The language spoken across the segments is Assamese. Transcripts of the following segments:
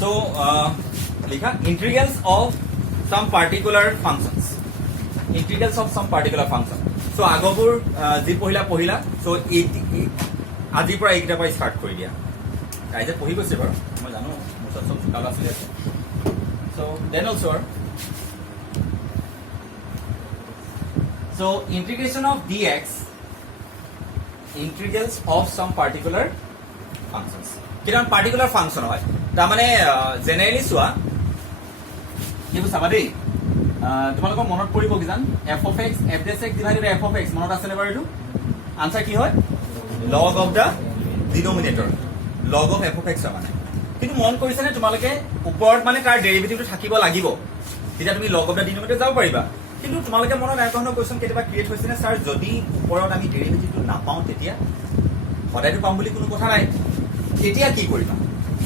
So লিখা integrals of some particular functions. Integrals of some particular function. So আগবোৰ যি পহিলা so আজিৰ পৰা এইকেইটাৰ পৰা ষ্টাৰ্ট কৰি দিয়া ৰাইজে পঢ়ি গৈছে বাৰু মই জানো মোৰ চব চোকাল আছিলে so then also so integration of dx integrals of some particular functions কিমান particular function হয় তাৰ মানে জেনাৰেলি চোৱা কি চাবা দেই তোমালোকৰ মনত পৰিব কি জান f of x f dash x divided by f of x মনত আছে নে বাৰু এইটো আনসার কি হয় log of the denominator log of f of x মানে কিন্তু মন কৰিছে নে তোমালোকে ওপৰত মানে তাৰ ডেৰিভেটিভটো থাকিব লাগিব তেতিয়া তুমি log of the denominator যাব পাৰিবা কিন্তু তোমালোকে মনত আইকনৰ কোৱেশ্চন কেতিয়াবা ক্ৰিয়েট হৈছে নে স্যাৰ যদি ওপৰত আমি ডেৰিভেটিভটো নাপাওঁ তেতিয়া সদায়টো পাম বুলি কোনো কথা নাই তেতিয়া কি কৰিবা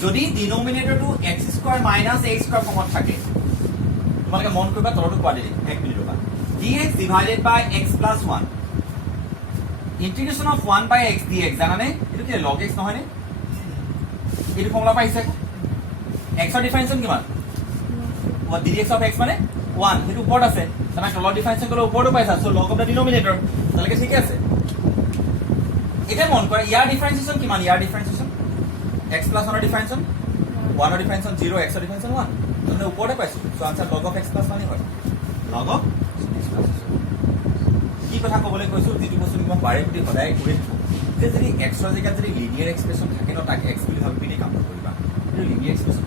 যদি ডিনোমিনেটৰটো x² - a² ফৰ্মত থাকে তোমালোকে মন কৰিবা তলটো কোৱাড্ৰেটিক এক মিনিট ৰবা dx divided by x plus 1 integration of 1 by x dx জানানে এটো কি log x নহয় নে এটো ফৰ্মুলা পাইছে x ৰ ডিফাৰেন্সন কিমান what dx of x মানে 1 এটো ওপৰত আছে তুমি তলৰ ডিফাৰেন্সন গলে ওপৰটো পাইছা so log of the denominator তাহলে ঠিক আছে এটা মন কৰা ইয়াৰ ডিফাৰেন্সিয়েশন কিমান ইয়াৰ ডিফাৰেন্সিয়েশন x plus 1 ৰ ডিফাৰেন্সন 1 ৰ ডিফাৰেন্সন 0 x ৰ ডিফাৰেন্সন 1 তুমি ওপৰতে পাইছো so answer log of x plus 1 হয় log of x plus 1 কি কথা কবলৈ কৈছো যেটো বস্তু মই বাৰে প্ৰতি সদায় কৰি যে যদি x ৰ জায়গাত যদি লিনিয়াৰ এক্সপ্ৰেছন থাকে ন তাক x বুলি ভাবি পিনে কাম কৰিবা এটো লিনিয়াৰ এক্সপ্ৰেছন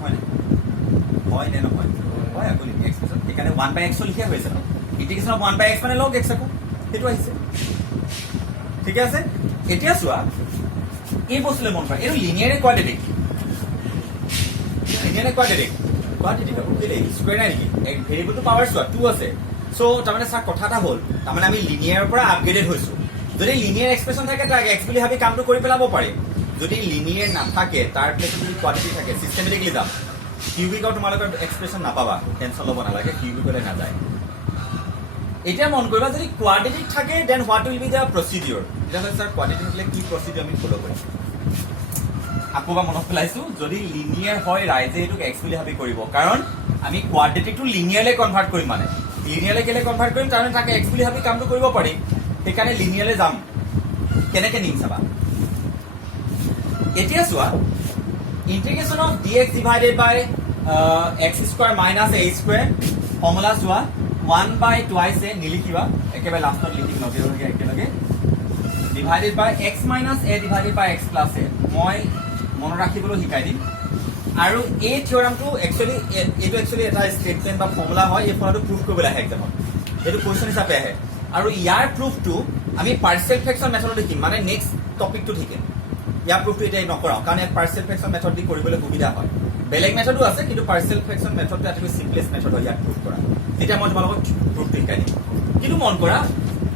হয় নে নহয় হয় আকৌ লিনিয়াৰ এক্সপ্ৰেছন এখানে 1 by x লিখা হৈছে ন ইন্টিগ্ৰেশন অফ 1 by x মানে log x আকৌ এটো আহিছে ঠিক আছে এতিয়া চোৱা এই বস্তুলে মন কৰা এটো লিনিয়াৰ কোয়াড্ৰেটিক হ'ব কেলে স্কয়াৰ নাই নেকি এক ভেৰিয়েবলটো পাৱাৰ চোৱা 2 আছে সো তাৰমানে সা কথাটা হল তাৰমানে আমি লিনিয়াৰৰ পৰা আপগ্ৰেডেড হৈছো যদি লিনিয়াৰ এক্সপ্ৰেছন থাকে তাক x বুলি ভাবি কামটো কৰি পেলাব পাৰি যদি লিনিয়াৰ নাথাকে তাৰ প্লেটত যদি কোয়াড্ৰেটিক থাকে সিস্টেমেটিকলি দাম কিউবিকৰ তোমালোকৰ এক্সপ্ৰেছন নাপাবা টেনচন ল'ব নালাগে কিউবিকলে না যায় এতিয়া মন কৰিবা যদি কোয়াড্ৰেটিক থাকে দেন হোৱাট উইল বি দা প্ৰসিডিউৰ এটা স্যাৰ কোয়াড্ৰেটিক হলে কি প্ৰসিডিউৰ আমি ফলো কৰিম আকৌবা মনত পেলাইছো যদি লিনিয়াৰ হয় ৰাইজে এটোক x বুলি ভাবি কৰিব কাৰণ আমি কোয়াড্ৰেটিকটো লিনিয়াৰলে কনভাৰ্ট কৰিম মানে লিনিয়াৰলে কেলে কনভাৰ্ট কৰিম কাৰণ তাকে x বুলি ভাবি কামটো কৰিব পাৰি সেইকাৰণে লিনিয়াৰলে যাম কেনেকে নিম চাবা এতিয়া চোৱা integration of dx divided by x² - a² formula চোৱা 1 by twice a নিলিখিবা একেবাৰে লাষ্টত লিখিম নগেৰগে একেলগে divided by x minus a divided by x plus a মই মন ৰাখিবলৈ শিকাই দিম আৰু এই থিওৰামটো একচুয়ালি এটা স্টেটমেন্ট বা ফৰ্মুলা হয় এই ফৰ্মুলাটো প্ৰুফ কৰিবলৈ আহে এক্সামত এটো কোৱেশ্চন হিচাপে আহে আৰু ইয়াৰ প্ৰুফটো আমি পাৰ্সিয়েল ফ্ৰেকশন মেথডত দেখিম মানে নেক্সট টপিকটো ঠিকে ইয়াৰ প্ৰুফটো এতিয়া নকৰাও কাৰণ এক পাৰ্সিয়েল ফ্ৰেকশন মেথড দি কৰিবলৈ সুবিধা হয় বেলেগ মেথডো আছে কিন্তু পাৰ্সিয়েল ফ্ৰেকশন মেথডটো আটাইতকৈ সিম্পলেষ্ট মেথড হয় ইয়াক প্ৰুফ কৰা তেতিয়া মই তোমালোকক প্ৰুফটো শিকাই দিম কিন্তু মন কৰা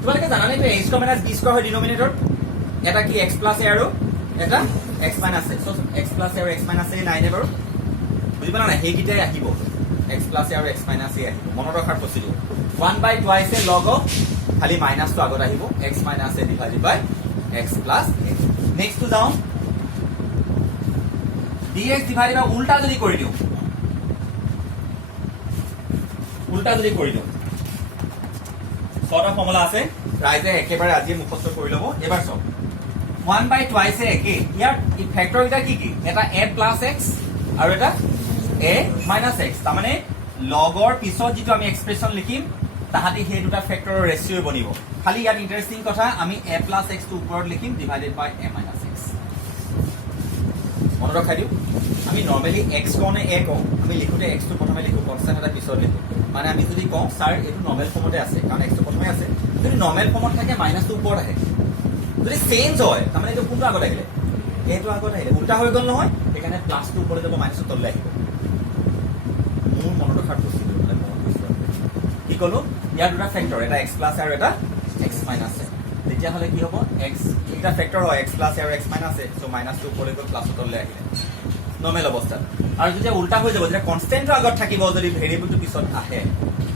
তোমালোকে জানানে যে a² - b² হয় ডিনোমিনেটৰ এটা কি x plus a আৰু এটা x minus a so x plus a আৰু x minus a নাই নে বাৰু বুজি পালা না হেগিটাই আহিব x plus a আৰু x minus a আহিব মনত ৰখাৰ প্ৰসিডিউৰ 1 by twice a log of খালি মাইনাসটো আগত আহিব x minus a divided by x plus a next টু যাও dx divided by উল্টা যদি কৰি দিও ছটা ফৰ্মুলা আছে ৰাইজে একেবাৰে আজি মুখস্থ কৰি লব এবাৰ সব 1 by twice a একে ইয়াৰ ফ্যাক্টৰ এটা কি এটা a plus x আৰু এটা a minus x তাৰ মানে লগৰ পিছত যেটো আমি এক্সপ্ৰেছন লিখিম তাহাতি হে দুটা ফ্যাক্টৰৰ ৰেশিও বনিব খালি ইয়াত ইন্টাৰেষ্টিং কথা আমি a plus x টো ওপৰত লিখিম divided by a minus x মনত ৰাখা দিও আমি নৰমালি x কোনে a কও আমি লিখোতে x টো প্ৰথমে লিখো কনস্ট্যান্ট এটা পিছত লিখো মানে আমি যদি কও স্যাৰ এটো নৰমাল ফৰ্মতে আছে কাৰণ x টো প্ৰথমে আছে যদি নৰমাল ফৰ্মত থাকে মাইনাস টো ওপৰত আহে যদি চেঞ্জ হয় তাৰ মানে এটো কোনটো আগত আহিলে এটো আগত আহিলে উল্টা হৈ গল নহয় এখানে প্লাস টো ওপৰত যাব মাইনাস টো তললে আহিব মোৰ মনত ৰখাৰ প্ৰসিডিউৰ মানে মনত কৰিছো কি কলো ইয়াৰ দুটা ফ্যাক্টৰ এটা x প্লাস আৰু এটা x মাইনাস a তেতিয়া হলে কি হ'ব x এটা ফ্যাক্টৰ হয় x প্লাস আৰু x minus a so minus টো ওপৰলৈ গল প্লাস টো তললে আহিলে নৰমাল অবস্থা আৰু যেতিয়া উল্টা হৈ যাব যেতিয়া কনস্ট্যান্টৰ আগত থাকিব যদি ভেৰিয়েবলটো পিছত আহে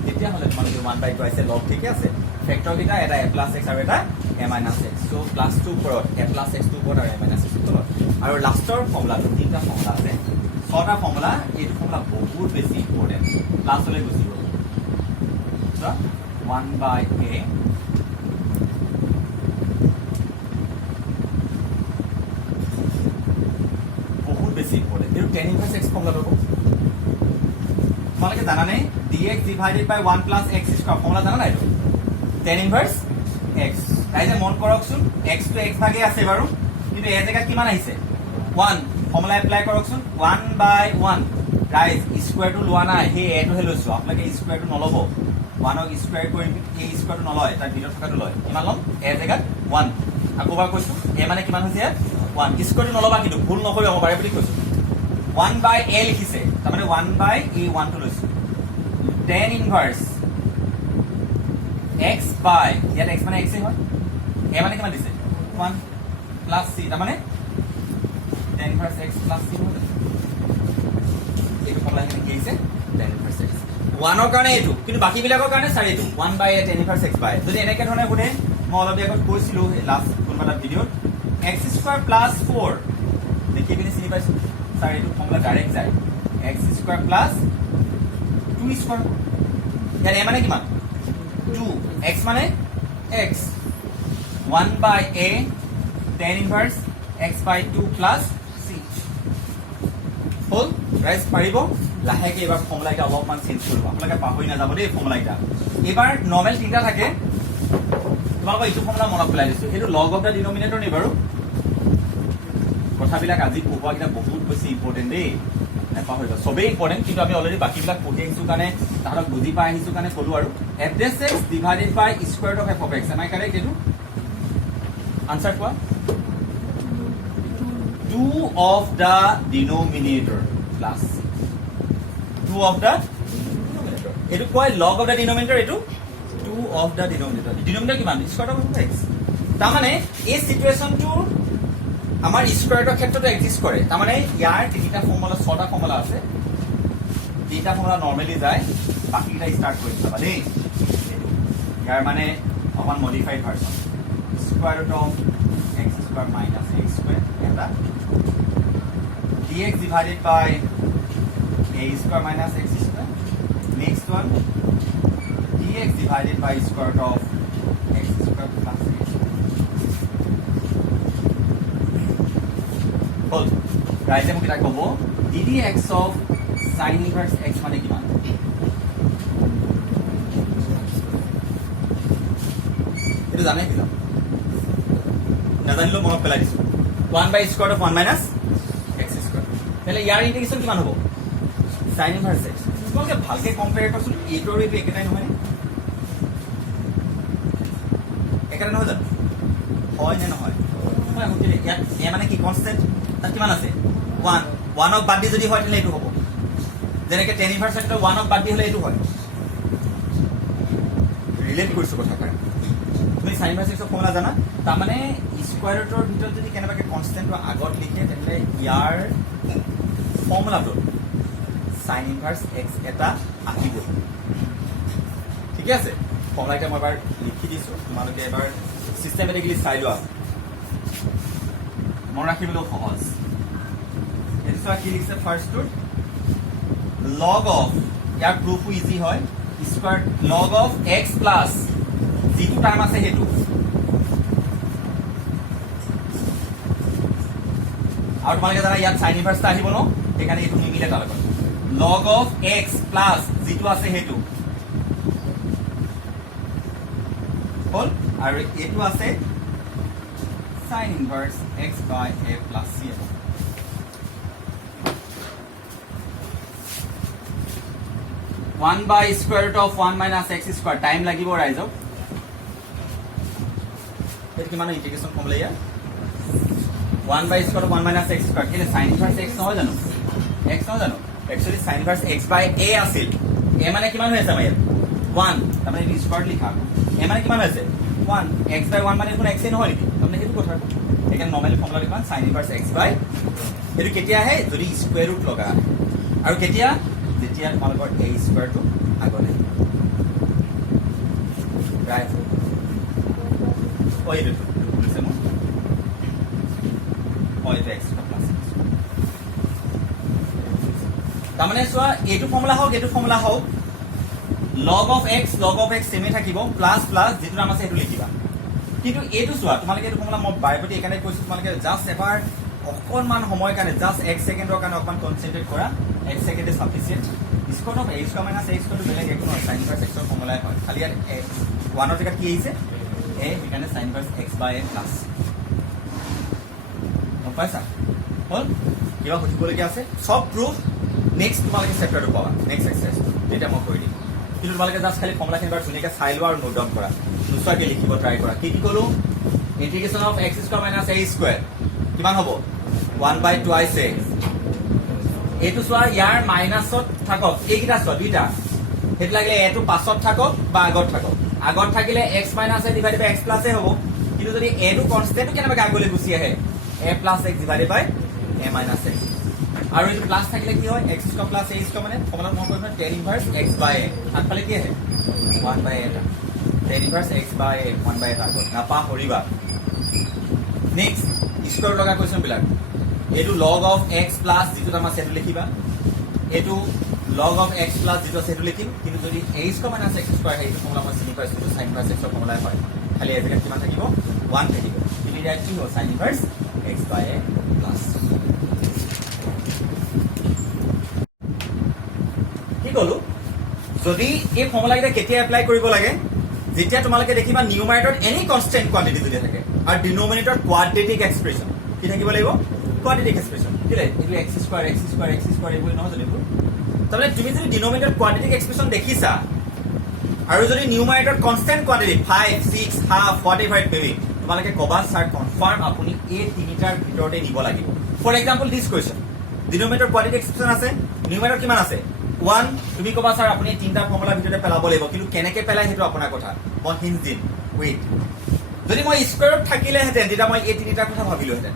তেতিয়া হলে তোমালোকে 1 by twice log ঠিক আছে ফ্যাক্টৰ কিটা এটা a plus x আৰু এটা a minus x so plus 2 ওপৰত a plus x টো ওপৰত আৰু a minus x টো তলত আৰু লাষ্টৰ ফৰ্মুলাটো তিনটা ফৰ্মুলা আছে ছটা ফৰ্মুলা এইটো ফৰ্মুলা বহুত বেছি ইম্পৰ্টেণ্ট ক্লাছলৈ গুচি গ'ল 1/a বহুত বেছি ইম্পৰ্টেণ্ট এইটো tan inverse x ফৰ্মুলাটো তোমালোকে জানানে dx divided by 1 plus x square formula জানা নাই এইটো tan inverse x ৰাইজে মন কৰকচোন x to x ভাগে আছে বাৰু কিন্তু এই জেগাত কিমান আহিছে 1 ফৰ্মুলা এপ্লাই কৰকচোন 1/1 ৰাইজ স্কয়াৰটো লোৱা নাই সেই এটো হে লৈছো আপোনালোকে স্কয়াৰটো নলব 1 ক স্কয়াৰ কৰি এই স্কয়াৰটো নলয় তাৰ ভিতৰত থকাটো লয় কিমান লম এই জেগাত 1 আকৌবাৰ কৈছো এ মানে কিমান হৈছে 1 স্কয়াৰটো নলবা কিন্তু ভুল নকৰিব পাৰে বুলি কৈছো 1/a লিখিছে তাৰ মানে 1/a1 টো লৈছো tan inverse x by ইয়াত x মানে x এ হয় a মানে কিমান দিছে 1 plus c তাৰ মানে tan inverse x plus c হয় এইটো ফৰ্মুলা কি আহিছে tan inverse x 1 ৰ কাৰণে এইটো কিন্তু বাকি বিলাকৰ কাৰণে চাৰি এইটো 1/a tan inverse x by যদি এনেকে ধৰণে গুণে মই অলপ আগত কৈছিলো লাষ্ট কোনবাটা ভিডিওত x square plus 4 দেখি পিনে চিনি পাইছো চাৰি এইটো ফৰ্মুলা ডাইৰেক্ট যায় x square plus 2 square year a মানে কিমান 2 x মানে x 1/a tan inverse x by 2 plus c হল ৰাইজ পাৰিব লাহেকে এবাৰ ফৰ্মুলা এটা অলপমান চেঞ্জ কৰিব আপোনালোকে পাহৰি নাযাব দেই ফৰ্মুলা এটা এবাৰ নৰ্মেল তিনটা থাকে তোমালোকক এইটো ফৰ্মুলা মনত পেলাই দিছো এইটো লগ অফ দা ডিনোমিনেটৰ নি বাৰু কথাবিলাক আজি পঢ়োৱা কিটা বহুত বেছি ইম্পৰ্টেণ্ট দেই নেপাহৰিব সবেই ইম্পৰ্টেণ্ট কিন্তু আমি অলৰেডি বাকিবিলাক পঢ়ি আহিছো কাৰণে তাহাঁতক বুজি পাই আহিছো কাৰণে ক'লো আৰু f dash x divided by square root of f of x am I correct এইটো আনসার কোৱা 2 of the denominator plus 2 of the denominator এইটো কয় log of the denominator এইটো 2 of the denominator denominator কিমান square root of x তাৰ মানে এই সিচুৱেচনটো আমাৰ স্কয়াৰৰ ক্ষেত্ৰতে এক্সিস্ট কৰে তাৰ মানে ইয়াৰ তিনিটা ফৰ্মুলা ছটা ফৰ্মুলা আছে তিনিটা ফৰ্মুলা নৰমালি যায় বাকিটা স্টাৰ্ট কৰি চাবা দেই ইয়াৰ মানে অকমান modified ভাৰ্সন square root of x square minus x square এটা dx divided by a square minus x square next one dx divided by square root of x square plus x হল রাইজে মোক এটা কব ddx of sin inverse x মানে কিমান এটা জানে কি নাজানিলেও মনত পেলাই দিছো 1 square of 1 minus x square তাহলে ইয়াৰ ইন্টিগ্ৰেশন কিমান হ'ব sin inverse x তোমালোকে ভালকে কম্পেয়াৰ কৰছোন এইটোৰ এইটো একেটাই নহয় একেটাই নহয় জানো হয় নে নহয় মই আহোঁতে ইয়াত এ মানে কি কনস্ট্যান্ট তাত কিমান আছে 1 1 অফ বাদ দি যদি হয় তেনে এইটো হ'ব যেনেকে tan inverse x 1 অফ বাদ দি হলে এইটো হয় রিলেট কৰিছো কথা কাৰণে তুমি sin inverse x ফৰ্মুলা জানা তাৰ মানে স্কয়াৰ ৰুটৰ ভিতৰত যদি কেনেবাকে কনস্ট্যান্টটো আগত লিখে তেনে ইয়াৰ ফৰ্মুলাটো sin inverse x এটা আহিব ঠিক আছে ফৰ্মুলাটা মই এবাৰ লিখি দিছো তোমালোকে এবাৰ সিস্টেমেটিক্যালি চাই লোৱা মন ৰাখিবলৈ সহজ এইটো কি লিখছে ফাৰ্স্টটো log of ইয়াৰ প্ৰুফো ইজি হয় square log of x plus যিটো টাইম আছে হেতু আৰু তোমালোকে জানা ইয়াত sin inverse টা আহিব ন এখানে এইটো নিমিলে তাৰ লগত log of x plus যিটো আছে হেতু হল আৰু এইটো আছে sin inverse x by a plus c 1 by square root of 1 minus x square time লাগিব ৰাইজক এর কি মানে ইন্টিগ্রেশন ফর্মুলা ইয়া 1 by square root of 1 minus x square কেলে sin inverse x নহয় জানো x নহয় জানো actually sin inverse x by a আছিল a মানে কিমান হৈ আছে আমাৰ 1 তাৰমানে এই স্কয়ার লিখা a মানে কিমান হৈছে 1 x by 1 মানে কোন x এ নহয় নেকি তাৰমানে হেতু কথা এখানে নরমালি ফর্মুলা লিখা sin inverse x by এটো কেতিয়া আহে যদি স্কয়ার রুট লগা আৰু কেতিয়া যেতিয়া তোমালোকৰ a স্কয়াৰ টো আগলে ৰাইট ওই দেখো বুঝছেন ওই x প্লাস তাৰমানে চোৱা এইটো ফৰ্মুলা হওক log of x সেমে থাকিব প্লাস প্লাস যেটো নাম আছে সেইটো লিখিবা কিন্তু এইটো চোৱা তোমালোকে এইটো ফৰ্মুলা মই বাইপতি এখানে কৈছো তোমালোকে জাস্ট এবাৰ অকনমান সময় কাৰণে জাস্ট 1 সেকেন্ডৰ কাৰণে অকমান কনসেন্ট্ৰেট কৰা 1 second is sufficient square of a square minus x square বেলেগ একো নহয় sin inverse x ৰ ফৰ্মুলাই হয় খালি ইয়াত 1 ৰ জেগাত কি আহিছে a এখানে sin inverse x by a plus পাইছা হল কিবা সুধিবলগীয়া আছে সব প্রুফ নেক্সট তোমালোকে চেপ্টাৰটো পাবা নেক্সট এক্সাৰসাইজ এটা মই কৰি দিম কিন্তু তোমালোকে জাস্ট খালি ফৰ্মুলাখিনি বাৰ ধুনীয়াকৈ চাই লোৱা আৰু নোট ডাউন কৰা নোচোৱাকৈ লিখিব ট্ৰাই কৰা কি ক'লো integration of x square minus a square কিমান হ'ব 1 twice a এইটো চোৱা ইয়াৰ মাইনাছত থাকক এইকেইটা চোৱা দুইটা সেইটো লাগিলে এটো পাছত থাকক বা আগত থাকক আগত থাকিলে x a divided by x a হ'ব কিন্তু যদি a টো কনস্ট্যান্ট কেনেবাকৈ আগলৈ গুচি আহে a plus x divided by a minus x আৰু এই প্লাস থাকিলে কি হয় x square plus a square মানে ফৰ্মুলা মই কৈছো tan inverse x by a আগফালে কি আহে 1 by a tan inverse x by a 1 by a আগত নাপা হৰিবা নেক্সট স্কয়াৰ লগা কোৱেশ্চন বিলাক এটো log of x plus যেটো আমাৰ সেটো লিখিবা এটো log of x plus যেটো সেটো লিখিম কিন্তু যদি a square minus x square হেটো ফৰ্মুলা মই চিনি পাইছো sin inverse x ৰ ফৰ্মুলা হয় খালি এজেগাত কিমান থাকিব 1 থাকিব কিন্তু ইয়াত কি হয় sin inverse x by a plus কি কলো যদি এই ফৰ্মুলাটা কেতিয়া এপ্লাই কৰিব লাগে যেতিয়া তোমালোকে দেখিবা নিউমাৰেটৰত এনি কনস্ট্যান্ট কোয়ান্টিটি যদি থাকে আৰু ডিনোমিনেটৰ কোয়াড্ৰেটিক এক্সপ্ৰেশন কি থাকিব লাগিব কোয়াড্ৰেটিক এক্সপ্ৰেশন ঠিক আছে এইটো x স্কয়াৰ এইবোৰ নহয় জানো তাৰমানে তুমি যদি ডিনোমিনেটৰ কোয়াড্ৰেটিক এক্সপ্ৰেশন দেখিছা আৰু যদি numerator constant quantity 5 6 half whatever it may be তোমালোকে কবা স্যার কনফার্ম আপুনি এই তিনিটাৰ ভিতৰতে নিব লাগিব for example this question denominator quadratic expression আছে নিউমাৰেটৰ কিমান আছে 1 তুমি কবা স্যাৰ আপুনি তিনটা ফৰ্মুলা ভিতৰতে পেলাব লাগিব কিন্তু কেনেকৈ পেলাই হেতু আপোনাৰ কথা মই হিন্ট দিম ওয়েট যদি মই স্কয়াৰত থাকিলে হেতেন তেতিয়া মই এই তিনিটাৰ কথা ভাবিলো হেতেন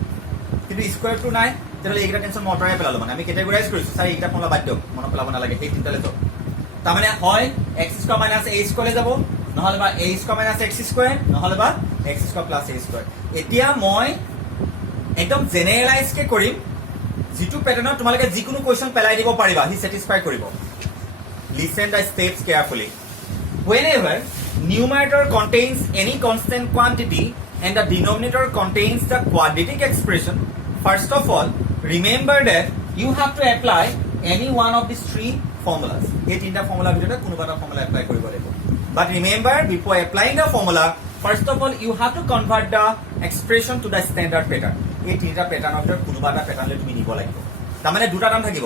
কিন্তু স্কয়াৰটো নাই তেতিয়াহ'লে এইকেইটা টেনচন মটৰাই পেলালো মানে আমি কেটেগৰাইজ কৰিছো স্যাৰ এইটা ফৰ্মুলা বাদ দিয়ক মনত পেলাব নালাগে এই তিনটালে যাওক তাৰমানে হয় x স্কয়াৰ মাইনাস a স্কয়াৰলে যাব নহলে বা a square minus x square নহলে বা x square plus a square এতিয়া মই একদম জেনাৰেলাইজ কে কৰিম যেটো প্যাটাৰ্ণত তোমালোকে যিকোনো কোৱেশ্চন পেলাই দিব পাৰিবা হি স্যাটিসফাই কৰিব listen the steps carefully whenever numerator contains any constant quantity and the denominator contains the quadratic expression first of all remember that you have to apply any one of these three formulas এই তিনটা ফৰ্মুলা ভিতৰত কোনোবা এটা ফৰ্মুলা এপ্লাই কৰিব লাগিব but remember before applying the formula first of all you have to convert the expression to the standard pattern এই তিনটা প্যাটাৰ্ণৰ ভিতৰত কোনোবা এটা প্যাটাৰ্ণলৈ তুমি নিব লাগিব তাৰমানে দুটা টাৰ্ম থাকিব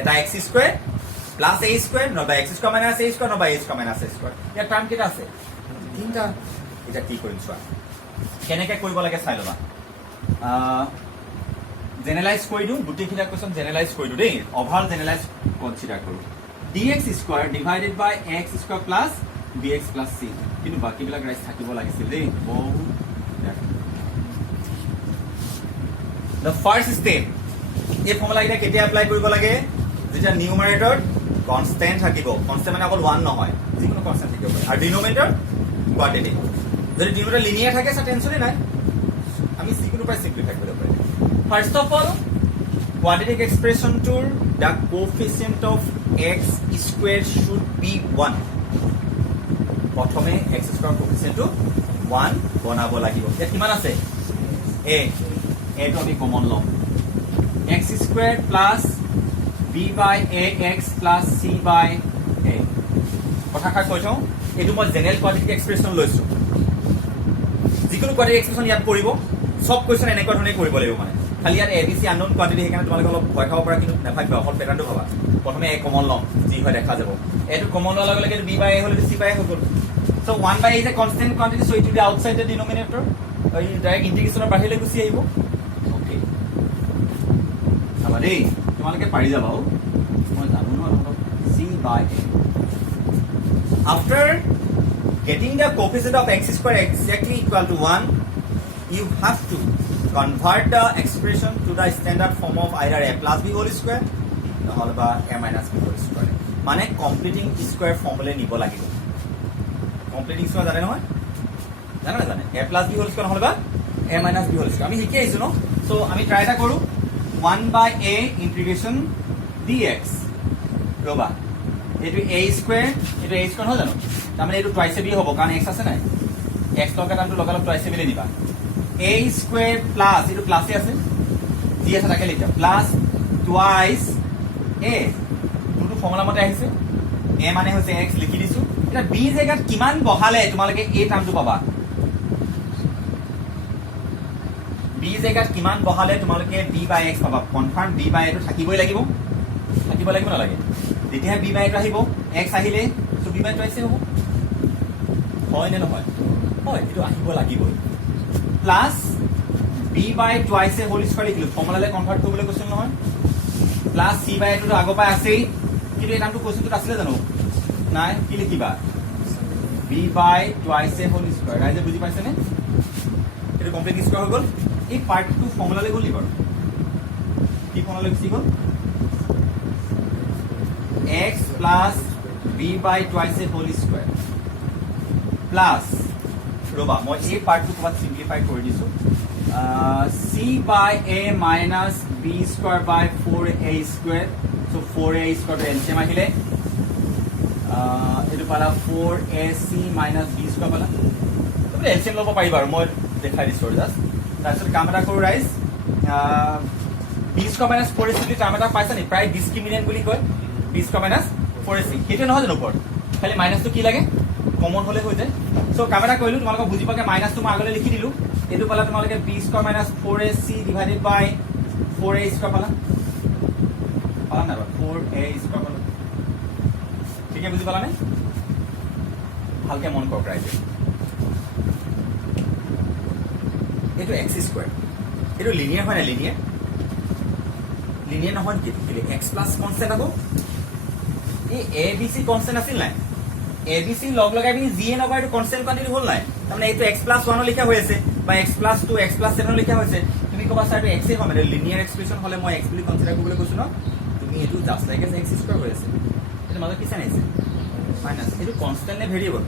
এটা x square plus a square নবা x square minus a square নবা a square minus a square year term কেটা আছে তিনটা এটা কি কৰিম চোৱা কেনেকৈ কৰিব লাগে চাই লবা জেনাৰেলাইজ কৰি দিওঁ গোটেইখিনি কোৱেশ্চন জেনাৰেলাইজ কৰি দিওঁ দেই ওভাৰঅল জেনাৰেলাইজ কনসিডাৰ কৰো dx square divided by x square plus bx plus c কিন্তু বাকিবিলাক ৰাইজ থাকিব লাগিছিল দেই বহুত the first step এই ফৰ্মুলা এটা কেতিয়া এপ্লাই কৰিব লাগে যেতিয়া নিউমাৰেটৰ কনস্ট্যান্ট থাকিব কনস্ট্যান্ট মানে অকল 1 নহয় যিকোনো কনস্ট্যান্ট থাকিব আৰু ডিনোমিনেটৰ কোয়াড্ৰেটিক যদি ডিনোমিনেটৰ লিনিয়াৰ থাকে সা টেনচনই নাই আমি যিকোনো প্ৰায় সিম্পলিফাই কৰিব পাৰিম ফাৰ্স্ট অফ অল কোয়াড্ৰেটিক এক্সপ্ৰেশনটোৰ the coefficient of x square should be 1 প্ৰথমে x স্কয়াৰ কোএফিচিয়েন্টটো 1 বনাব লাগিব এটা কিমান আছে a এটো আমি কমন লম x square plus b by ax plus c by a কথাষাৰ কৈছো এটো মই জেনাৰেল কোয়াড্ৰেটিক এক্সপ্ৰেশন লৈছো যিকোনো কোয়াড্ৰেটিক এক্সপ্ৰেশন ইয়াত কৰিব সব কোৱেশ্চন এনেকুৱা ধৰণে কৰিব লাগিব মানে খালি ইয়াত abc আননোন কোয়ান্টিটি হেকাৰণে তোমালোকে অলপ ভয় খাব পাৰা কিন্তু নাভাবিবা অকল প্যাটাৰ্ণটো ভাবা প্ৰথমে a কমন লম যি হয় দেখা যাব এটো কমন লোৱাৰ লগে লগে b by a হলে c by a হৈ গল so 1 by a is a constant quantity so it will be outside the denominator এই ডাইৰেক্ট ইন্টিগ্ৰেশনৰ বাহিৰলৈ গুচি আহিব ওকে আবাৰে তোমালোকে পাৰি যাবা মই জানো ন c by a after getting the coefficient of x square exactly equal to 1 you have to convert the expression to the standard form of either a plus b whole square নহলে বা a minus b whole square মানে completing square formula নিব লাগিব completing square জানে নহয় জানে a plus b whole square নহলে বা a minus b whole square আমি শিকি আহিছো ন সো আমি ট্ৰাই এটা কৰো 1 by a integration dx ৰবা এইটো a স্কয়াৰ এইটো a স্কয়াৰ নহয় জানো তাৰমানে এইটো টুৱাইস b হ'ব কাৰণ x আছে নাই x লগা টাইমটো লগালগ টুৱাইস b নিবা a স্কয়াৰ প্লাস এইটো প্লাসে আছে যি আছে তাকে লিখা প্লাস টুৱাইস a দুটো ফৰ্মুলা মতে আহিছে a মানে হৈছে x লিখি দিছো এটা b জায়গাত কিমান বহালে তোমালোকে a টাৰ্মটো পাবা b জায়গাত কিমান বহালে তোমালোকে b বাই x পাবা কনফাৰ্ম b বাই এটো থাকিবই লাগিব নালাগে যেতিয়া b বাই এটো আহিব x আহিলে সো b বাই টুৱাইসে হ'ব হয় নে নহয় হয় এটো আহিব লাগিবই প্লাস b বাই টুৱাইসে হোল স্কয়াৰ লিখিলো ফৰ্মুলালে কনভাৰ্ট কৰিবলৈ কৈছিল নহয় প্লাস c বাই এটো আগৰ পাই আছেই কিন্তু এই নামটো কোৱেশ্চনটোত আছিলে জানো নাই কি লিখিবা b বাই টুৱাইসে হোল স্কয়াৰ ৰাইজে বুজি পাইছে নে এটো কমপ্লিট স্কয়াৰ হৈ গ'ল এই পাৰ্টটো ফৰ্মুলালে গ'ল লিখৰ কি ফৰ্মুলা লিখি গ'ল x plus b by twice a whole square plus ৰবা মই এই পাৰ্টটো ক'বাত সিম্পলিফাই কৰি দিছো c by a minus b square by 4a square so 4a square LCM আহিলে এটো পালা 4ac minus b square পালা তুমি এলচিএম ল'ব পাৰিবা আৰু মই দেখাই দিছো জাস্ট তাৰপিছত কাম এটা কৰো ৰাইজ b square minus 4ac বুলি টাৰ্ম এটা পাইছা নি প্ৰায় ডিসক্ৰিমিনেন্ট বুলি কয় b square minus 4ac কেতে নহয় জানো ওপৰত খালি মাইনাসটো কি লাগে কমন হলে হৈ যায় সো কাম এটা কৰিলো তোমালোক বুজি পাকে মাইনাসটো মই আগলৈ লিখি দিলো এটো পালা তোমালোকে b square minus 4ac divided by 4a square পালা না 4a square পালা ঠিক আছে বুজি পালা নে ভালকে মন কৰক ৰাইজে এটো x স্কয়াৰ এটো লিনিয়াৰ হয় না লিনিয়াৰ নহয় কি x প্লাস কনস্ট্যান্ট হ'ব এই abc কনস্ট্যান্ট আছিল নাই abc লগ লগাই বি জি এন over এটো কনস্ট্যান্ট কোয়ান্টিটি হল নাই তাৰমানে এইটো x প্লাস 1 লিখা হৈ আছে বা x প্লাস 2 x প্লাস 7 লিখা হৈছে তুমি কবা স্যাৰ এটো x এ হয় মানে লিনিয়াৰ এক্সপ্ৰেছন হলে মই x বুলি কনসিডাৰ কৰিবলৈ কৈছো ন তুমি এটো জাস্ট লাইক x স্কয়াৰ হৈ আছে এটো মাজত কি চাই আছে মাইনাস এটো কনস্ট্যান্ট নে ভেৰিয়েবল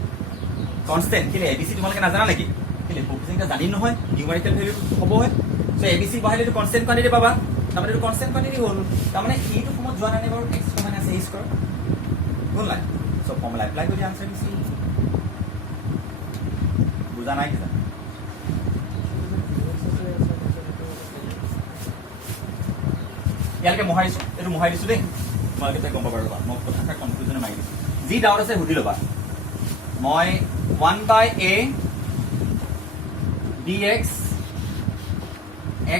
কনস্ট্যান্ট কিলে abc তোমালোকে নাজানা নেকি কিলে কোফিসিয়েন্টটা জানি নহয় নিউমেৰিকেল ভ্যালু হ'ব হয় সো abc বহালে এটো কনস্ট্যান্ট কোয়ান্টিটি পাবা তাৰমানে এটো কনস্ট্যান্ট কোয়ান্টিটি হ'ল তাৰমানে এইটো ফৰ্মত যোৱা নাই বাৰু x minus a স্কয়াৰ কোন লাইন সো ফৰ্মুলা এপ্লাই কৰি আনসাৰ দিছি বুজা নাই কিবা ইয়ালকে মহাইছো এটো মহাইছো দেই তোমালোকে গম পাবা ৰবা মই কথা কনফিউজনে মাৰি দিছো যি ডাউট আছে সুধি লবা মই 1 by a dx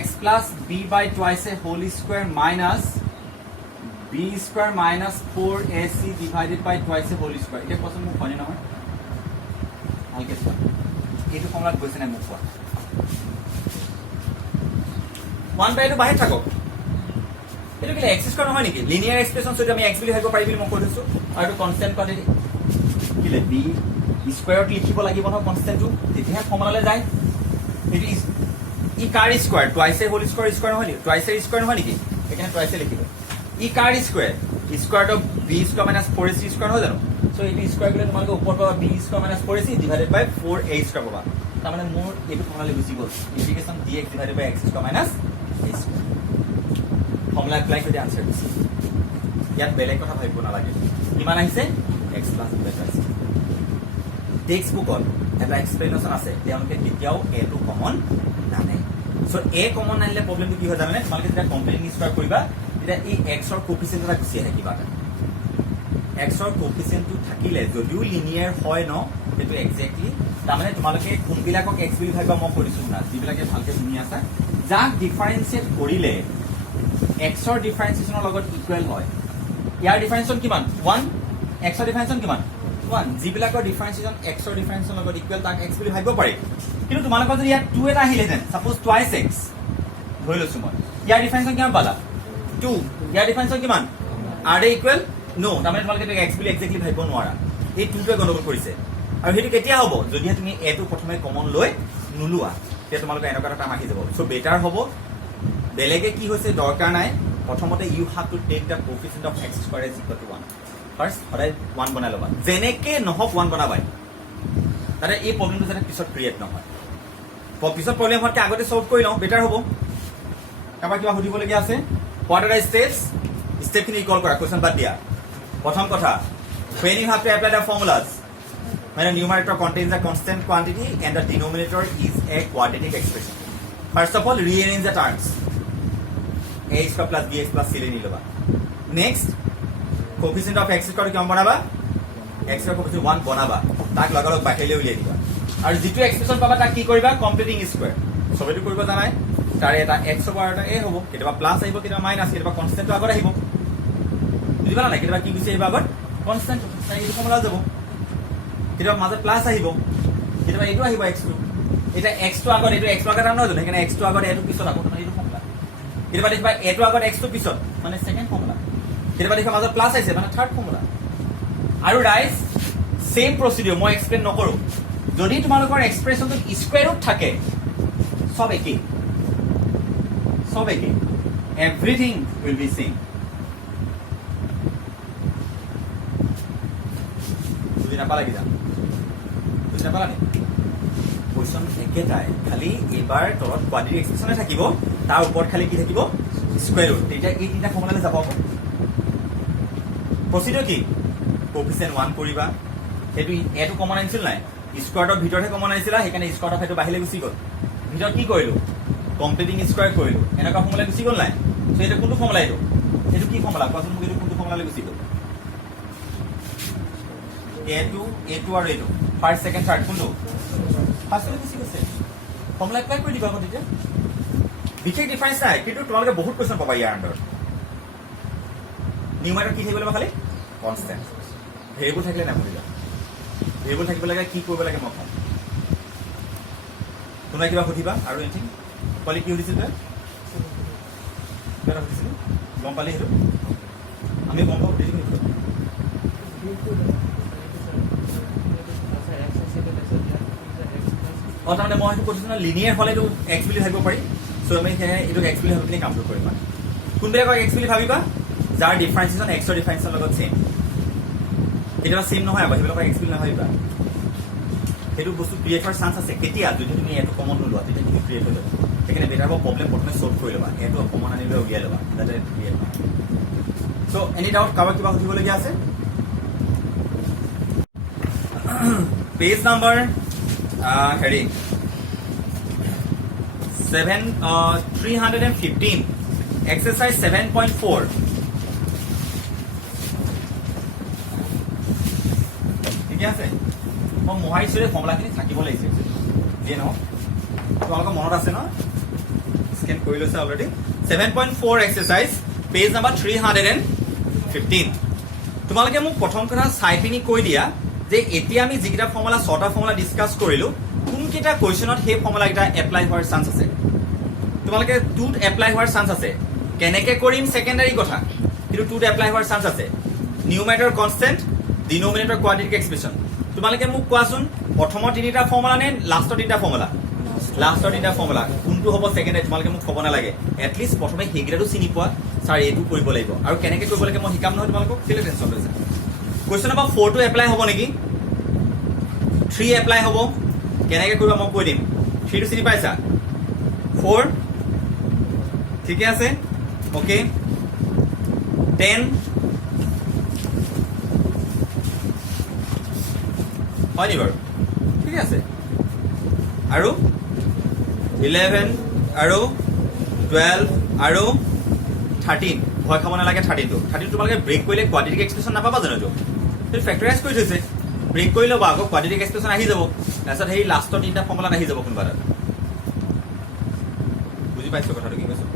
x plus b by twice a whole square minus b square minus 4ac divided by twice a whole square এটা কোশ্চেন মোক হয়নি নহয় ভালকে চোৱা এইটো ফৰ্মুলা গৈছে না মোক কোৱা 1 by 2 বাহিৰ থাকক এটো কি x স্কয়াৰ নহয় নেকি লিনিয়াৰ এক্সপ্ৰেছন যদি আমি x বুলি ভাবিব পাৰি বুলি মই কৈ দিছো আৰু এটো কনস্ট্যান্ট কোয়ান্টিটি কিলে b স্কয়াৰত লিখিব লাগিব ন কনস্ট্যান্টটো তেতিয়া ফৰ্মুলালে যায় এটো ই কাৰ স্কয়াৰ টুৱাইস এ হোল স্কয়াৰ স্কয়াৰ নহয় নেকি টুৱাইস এ স্কয়াৰ নহয় নেকি এখানে টুৱাইস এ লিখিব ই কাৰ square square of b square minus 4ac square হয় জানো সো এটো স্কয়াৰ গলে তোমালোকে ওপৰ পাবা b square minus 4ac divided by 4a square পাবা তাৰ মানে মোৰ এটো ফৰ্মুলা গুচি গ'ল ইন্টিগ্ৰেশন dx divided by x square minus a square formula apply কৰি আনসাৰ দিছি ইয়াত বেলেগ কথা ভাবিব নালাগে কিমান আহিছে x plus b plus text বুকত এটা এক্সপ্লেনেশন আছে তেওঁলোকে কেতিয়াও a টো কমন নানে সো a কমন নানিলে প্ৰবলেমটো কি হয় জানেনে তোমালোকে যেতিয়া কমপ্লেইন স্কয়াৰ কৰিবা তেতিয়া এই x ৰ কোফিসিয়েন্ট এটা গুচি আহে কিবা x ৰ কোফিসিয়েন্টটো থাকিলে যদিও লিনিয়াৰ হয় ন এটো এক্স্যাক্টলি তাৰমানে তোমালোকে কোনবিলাকক x বুলি ভাবিবা মই কৰিছো না যিবিলাকে ভালকে শুনি আছে যাক ডিফাৰেন্সিয়েট কৰিলে x ৰ ডিফাৰেন্সিয়েশনৰ লগত ইকুৱেল হয় ইয়াৰ ডিফাৰেন্সিয়েশন কিমান 1 x ৰ ডিফাৰেন্সিয়েশন কিমান 1 যিবিলাকৰ ডিফাৰেন্সিয়েশন x ৰ ডিফাৰেন্সিয়েশনৰ লগত ইকুৱেল তাক x বুলি ভাবিব পাৰি কিন্তু তোমালোকৰ যদি ইয়াত 2 এটা আহিলেহেঁতেন সাপোজ টুৱাইস x ধৰি লৈছো মই ইয়াৰ ডিফাৰেন্সিয়েশন কিমান পালা 2 ইয়াৰ ডিফাৰেন্সিয়েশন কিমান are they equal no তাৰমানে তোমালোকে x বুলি এক্স্যাক্টলি ভাবিব নোৱাৰা এই 2 টোৱে গণ্ডগোল কৰিছে আৰু হেতু কেতিয়া হ'ব যদি তুমি a টো প্ৰথমে কমন লৈ নুলুৱা তেতিয়া তোমালোকে এনেকুৱা এটা টাৰ্ম আহি যাব সো বেটাৰ হ'ব বেলেগে কি হৈছে দৰকাৰ নাই প্ৰথমতে you have to take the coefficient of x square is equal to 1 first সদায় 1 বনাই লবা যেনেকে নহক 1 বনাবাই তাৰে এই প্ৰবলেমটো যাতে পিছত ক্ৰিয়েট নহয় পিছত প্ৰবলেম হতে আগতে সলভ কৰি লওঁ বেটাৰ হ'ব কাবা কিবা সুধিবলগীয়া আছে হোৱাট আৰ দ্য স্টেপস স্টেপখিনি ইকুয়াল কৰা কোৱেশ্চন বাদ দিয়া প্ৰথম কথা, when you have to apply the formulas, when a numerator contains a constant quantity and the denominator is a quadratic expression. First of all, rearrange the terms. A square plus bx plus c নি লবা. Next, coefficient of x square কিমান বনাবা? x square coefficient 1 বনাবা. তাক লগালগ বাহিৰলৈ উলিয়াই দিবা. আৰু যেটো এক্সপ্ৰেছন পাবা তাক কি কৰিবা? Completing square. সবেটো কৰিব জানাই। তাৰ এটা x হ'ব আৰু এটা a হ'ব। কেতিয়াবা প্লাস আহিব, কেতিয়াবা মাইনাস, কেতিয়াবা কনস্ট্যান্টটো আগত আহিব। বুজিবা না? কেতিয়াবা কি গুছি আহিব আগত? কনস্ট্যান্ট। তাই এইটো ফৰ্মুলা যাব। কেতিয়াবা মাজত প্লাস আহিব। কেতিয়াবা এইটো আহিব x2। এটা x2 আগত এইটো x আগত নহয় জানো? সেইকাৰণে x2 আগত এইটো পিছত আগত এইটো ফৰ্মুলা। কেতিয়াবা দেখিবা a2 আগত x2 পিছত মানে সেকেন্ড ফৰ্মুলা। কেতিয়াবা দেখিবা মাজত প্লাস আহিছে মানে থাৰ্ড ফৰ্মুলা। আৰু ৰাইজ সেম প্ৰসিডিউৰ মই এক্সপ্লেইন নকৰো। যদি তোমালোকৰ এক্সপ্ৰেছনটো স্কয়াৰ ৰুট থাকে সব একেই। সব একেই। Everything will be same. বুজি নাপালা কি জানো? বুজি নাপালা নি? কোৱেশ্যন একেটাই, খালি এবাৰ তলত কোৱাড্ৰেটিক এক্সপ্ৰেছনে থাকিব, তাৰ ওপৰত খালি কি থাকিব? Square root. এতিয়া এই তিনিটা ফৰ্মুলালৈ যাব আকৌ। প্ৰসিডিউৰ কি? কোএফিচিয়েন্ট 1 কৰিবা। সেইটো এটো কমন আনিছিল নাই? স্কয়াৰৰ ভিতৰতহে কমন আনিছিলা, সেইকাৰণে স্কয়াৰৰ সেইটো বাহিৰলৈ গুচি গ'ল। ভিতৰত কি কৰিলো? কমপ্লিটিং স্কয়াৰ কৰিলো। এনেকুৱা ফৰ্মুলা গুচি গ'ল নাই? সো এটা কোনটো ফৰ্মুলা এইটো? এইটো কি ফৰ্মুলা? কোৱাচোন মোক, এইটো কোনটো ফৰ্মুলালৈ গুচি গ'ল? a2 আৰু a2 ফাৰ্স্ট সেকেন্ড থাৰ্ড কোনটো? ফাৰ্স্টলৈ গুচি গৈছে। ফৰ্মুলা এপ্লাই কৰি দিবা আকৌ তেতিয়া। বিশেষ ডিফাৰেন্স নাই, কিন্তু তোমালোকে বহুত কোৱেশ্যন পাবা ইয়াৰ আন্ডাৰত। নিউমাৰেটৰ কি থাকিব লাগিব খালি? কনস্ট্যান্ট। ভেৰিয়েবল থাকিলে নাপাহৰিবা। ভেৰিয়েবল থাকিব লাগে, কি কৰিব লাগে মই কম। কোনোবাই কিবা সুধিবা আৰু এনিথিং? পালি কি সুধিছিল তই? কিবা সুধিছিল? গম পালি সেইটো? আমি গম পাওঁ সুধিছিল নেকি? তাৰমানে মই সেইটো কৈছোঁ লিনিয়াৰ হ'লে এইটো এক্স বুলি ভাবিব পাৰি। চ' আমি এইটো এক্স বুলি ভাবি পিনি কামটো কৰিম। কোনবিলাকক এক্স বুলি ভাবিবা? যাৰ ডিফাৰেঞ্চিয়েশ্যন এক্সৰ ডিফাৰেঞ্চৰ লগত ছেম। কেতিয়াবা ছেম নহয় আকৌ, সেইবিলাকক এক্স বুলি নাভাবিবা। সেইটো বস্তু ক্ৰিয়েট হোৱাৰ চান্স আছে। কেতিয়া? যদি তুমি এইটো কমন নোলোৱা তেতিয়া তুমি ক্ৰিয়েট হৈ যাব। সেইকাৰণে বেটাৰ হ'ব প্ৰব্লেম প্ৰথমে ছল্ভ কৰি ল'বা, এইটো কমন আনি লৈ উলিয়াই ল'বা, যাতে ক্ৰিয়েট নহয়। চ' এনি ডাউট? কাৰোবাৰ কিবা সুধিবলগীয়া আছে? পেজ নাম্বাৰ হেৰি 315 এক্সাৰচাইজ 7.4। ঠিকে আছে? মই মহাইশ্বৰে ফৰ্মুলাখিনি থাকিব লাগিছিল যিয়ে নহওক। তোমালোকৰ মনত আছে ন? স্কেন কৰি লৈছে অলৰেডি। 7.4 exercise page number 315। তোমালোকে মোক প্ৰথম কথা চাই পিনি কৈ দিয়া যে এতিয়া আমি যিকেইটা ফৰ্মুলা 6টা ফৰ্মুলা ডিছকাছ কৰিলো, কোনকেইটা কুৱেশ্যনত সেই ফৰ্মুলাকেইটা এপ্লাই হোৱাৰ চান্স আছে? তোমালোকে টুত এপ্লাই হোৱাৰ চান্স আছে। কেনেকে কৰিম সেকেন্ডাৰী কথা, কিন্তু টুত এপ্লাই হোৱাৰ চান্স আছে। নিউমাৰেটৰ কনস্ট্যান্ট, ডিনোমিনেটৰ কোৱাড্ৰেটিক এক্সপ্ৰেছন। তোমালোকে মোক কোৱাচোন প্ৰথমৰ তিনিটা ফৰ্মুলা নে লাষ্টৰ তিনিটা ফৰ্মুলা? লাষ্টৰ তিনিটা ফৰ্মুলা। কোনটো হ'ব সেকেন্ডাৰী তোমালোকে মোক ক'ব নালাগে। এটলিষ্ট প্ৰথমে সেইকেইটাটো চিনি পোৱা, ছাৰ এইটো কৰিব লাগিব। আৰু কেনেকে কৰিব লাগে মই শিকাম নহয় তোমালোকক, কেলে টেনশ্যন লৈছে। কুৱেশ্যন নম্বৰ 4টো এপ্লাই হ'ব নেকি? 3 এপ্লাই হ'ব। কেনেকে কৰিবা মই কৈ দিম। 3টো চিনি পাইছা? 4 ঠিকে আছে? ওকে। 10 হয় নি বাৰু? ঠিক আছে। আৰু 11 আৰু 12 আৰু 13। ভয় খাব নালাগে 13টো। 13 তোমালোকে ব্ৰেক কৰিলে কোৱাড্ৰেটিক এক্সপ্ৰেছন নাপাবা জানো? এইটো ফেক্টৰাইজ কৰি থৈছে। ব্ৰেক কৰি ল'বা আকৌ কোৱাড্ৰেটিক এক্সপ্ৰেছন আহি যাব। তাৰপিছত সেই লাষ্টৰ তিনিটা ফৰ্মুলাত আহি যাব কোনোবা এটা। বুজি পাইছো কথাটো কি কৈছো?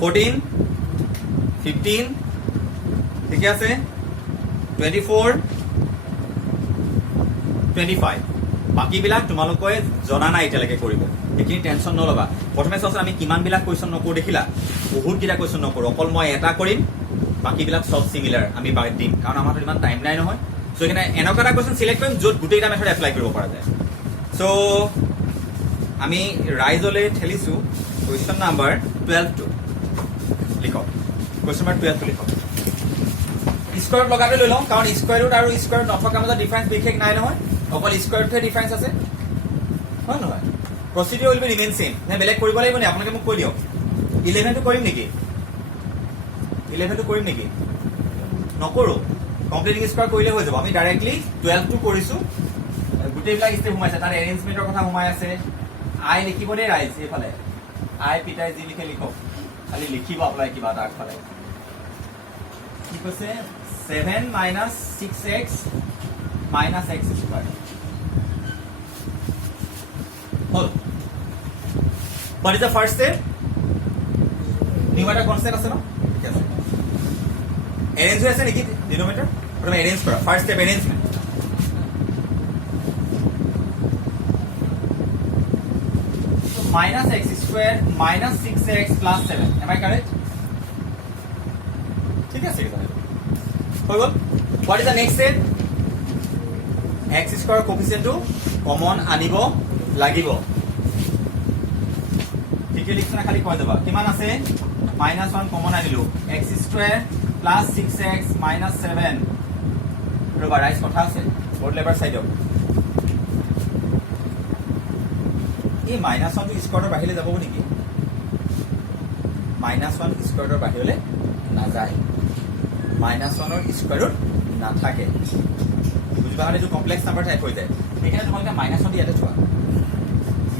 14 15 ঠিকে আছে, 24 25। বাকীবিলাক তোমালোকে জনা নাই এতিয়ালৈকে কৰিব, সেইখিনি টেনশ্যন নল'বা। প্ৰথমে চাওঁচোন আমি কিমানবিলাক কুৱেশ্যন নকৰোঁ দেখিলা? বহুতকেইটা কুৱেশ্যন নকৰোঁ, অকল মই এটা কৰিম, বাকীবিলাক চব চিমিলাৰ আমি বাদ দিম, কাৰণ আমাৰ ইমান টাইম নাই নহয়। চ' সেইকাৰণে এনেকুৱা এটা কুৱেশ্যন চিলেক্ট কৰিম য'ত গোটেইকেইটা মেথড এপ্লাই কৰিব পৰা যায়। চ' আমি ৰাইজলৈ ঠেলিছোঁ কুৱেশ্যন নাম্বাৰ 12টো লিখক। কুৱেশ্যন নাম্বাৰ 12টো লিখক। স্কোৱাৰত লগাটো লৈ লওঁ, কাৰণ স্কোৱাৰ ৰুট আৰু স্কোৱাৰ নথকাৰ মাজত ডিফাৰেঞ্চ বিশেষ নাই নহয়, অকল স্কোৱাৰটোহে ডিফাৰেঞ্চ আছে, হয় নহয়? Procedure will be remain same. নে বেলেগ কৰিব লাগিব নে? আপোনালোকে মোক কৈ দিয়ক। 11টো কৰিম নেকি? 11টো কৰিম নেকি? নকৰোঁ। কমপ্লিটিং স্কোৱাৰ কৰিলে হৈ যাব আমি ডাইৰেক্টলি 12 টো কৰিছো গোটেইবিলাক ষ্টেপ সোমাইছে তাৰ এৰেঞ্জমেণ্টৰ কথা সোমাই আছে আই লিখিব দেই ৰাইজ এইফালে আই পিতাই যি লিখে লিখক খালি লিখিব আপোনালোকে কিবা এটা আগফালে কি কৈছে 7 minus 6x minus x square hall what is the first step numerator constant আছে ন ঠিক আছে arrange হৈ আছে নেকি denominator প্ৰথমে arrange কৰা first step arrangement so minus x square minus 6x plus 7 am I correct ঠিক আছে কি হৈ গল what is the next step x square coefficient to common আনিব লাগিব ঠিকে লিখছ না খালি কৈ দেবা কিমান আছে -1 কমন আনিলো x square plus 6x minus 7 ৰবা ৰাইজ কথা আছে বোৰ্ড লেভাৰ সাইডত এই -1 টো স্কয়াৰৰ বাহিৰে যাব নেকি -1 স্কয়াৰৰ বাহিৰলে না যায় -1 ৰ স্কয়াৰত নাথাকে বুঝবা হলে যে কমপ্লেক্স নাম্বাৰ টাইপ হৈ যায় এখানে তোমালোকে -1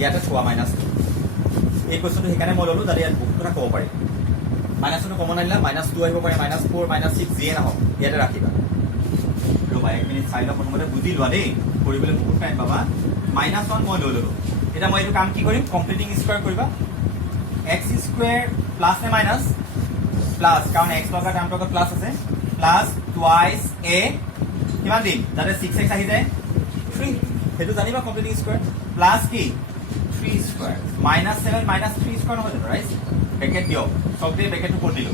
ইয়াতে ছোৱা মাইনাস এই কোৱেশ্চনটো সেইকাৰণে মই ললো যাতে ইয়াত বহুত কথা ক'ব পাৰি -1 কমন আনিলা -2 আহিব পাৰে -4 -6 যিয়ে নহওক ইয়াতে ৰাখিবা ৰবা 1 মিনিট চাই লওঁ প্ৰথমতে বুজি লোৱা দেই কৰিবলৈ বহুত টাইম পাবা -1 মই লৈ ললো এটা মই এইটো কাম কি কৰিম কমপ্লিটিং স্কয়াৰ কৰিবা x স্কয়াৰ প্লাস নে মাইনাস প্লাস কাৰণ x লগা টাৰ্মটো লগত প্লাস আছে প্লাস টুৱাইস a কিমান দিন যাতে 6x আহি যায় 3 হেতু জানিবা কমপ্লিটিং স্কয়াৰ প্লাস কি 3 স্কয়াৰ -7 -3 স্কয়াৰ নহয় ৰাইট ব্ৰেকেট দিও সব দিয়ে ব্ৰেকেটটো কৰি দিলো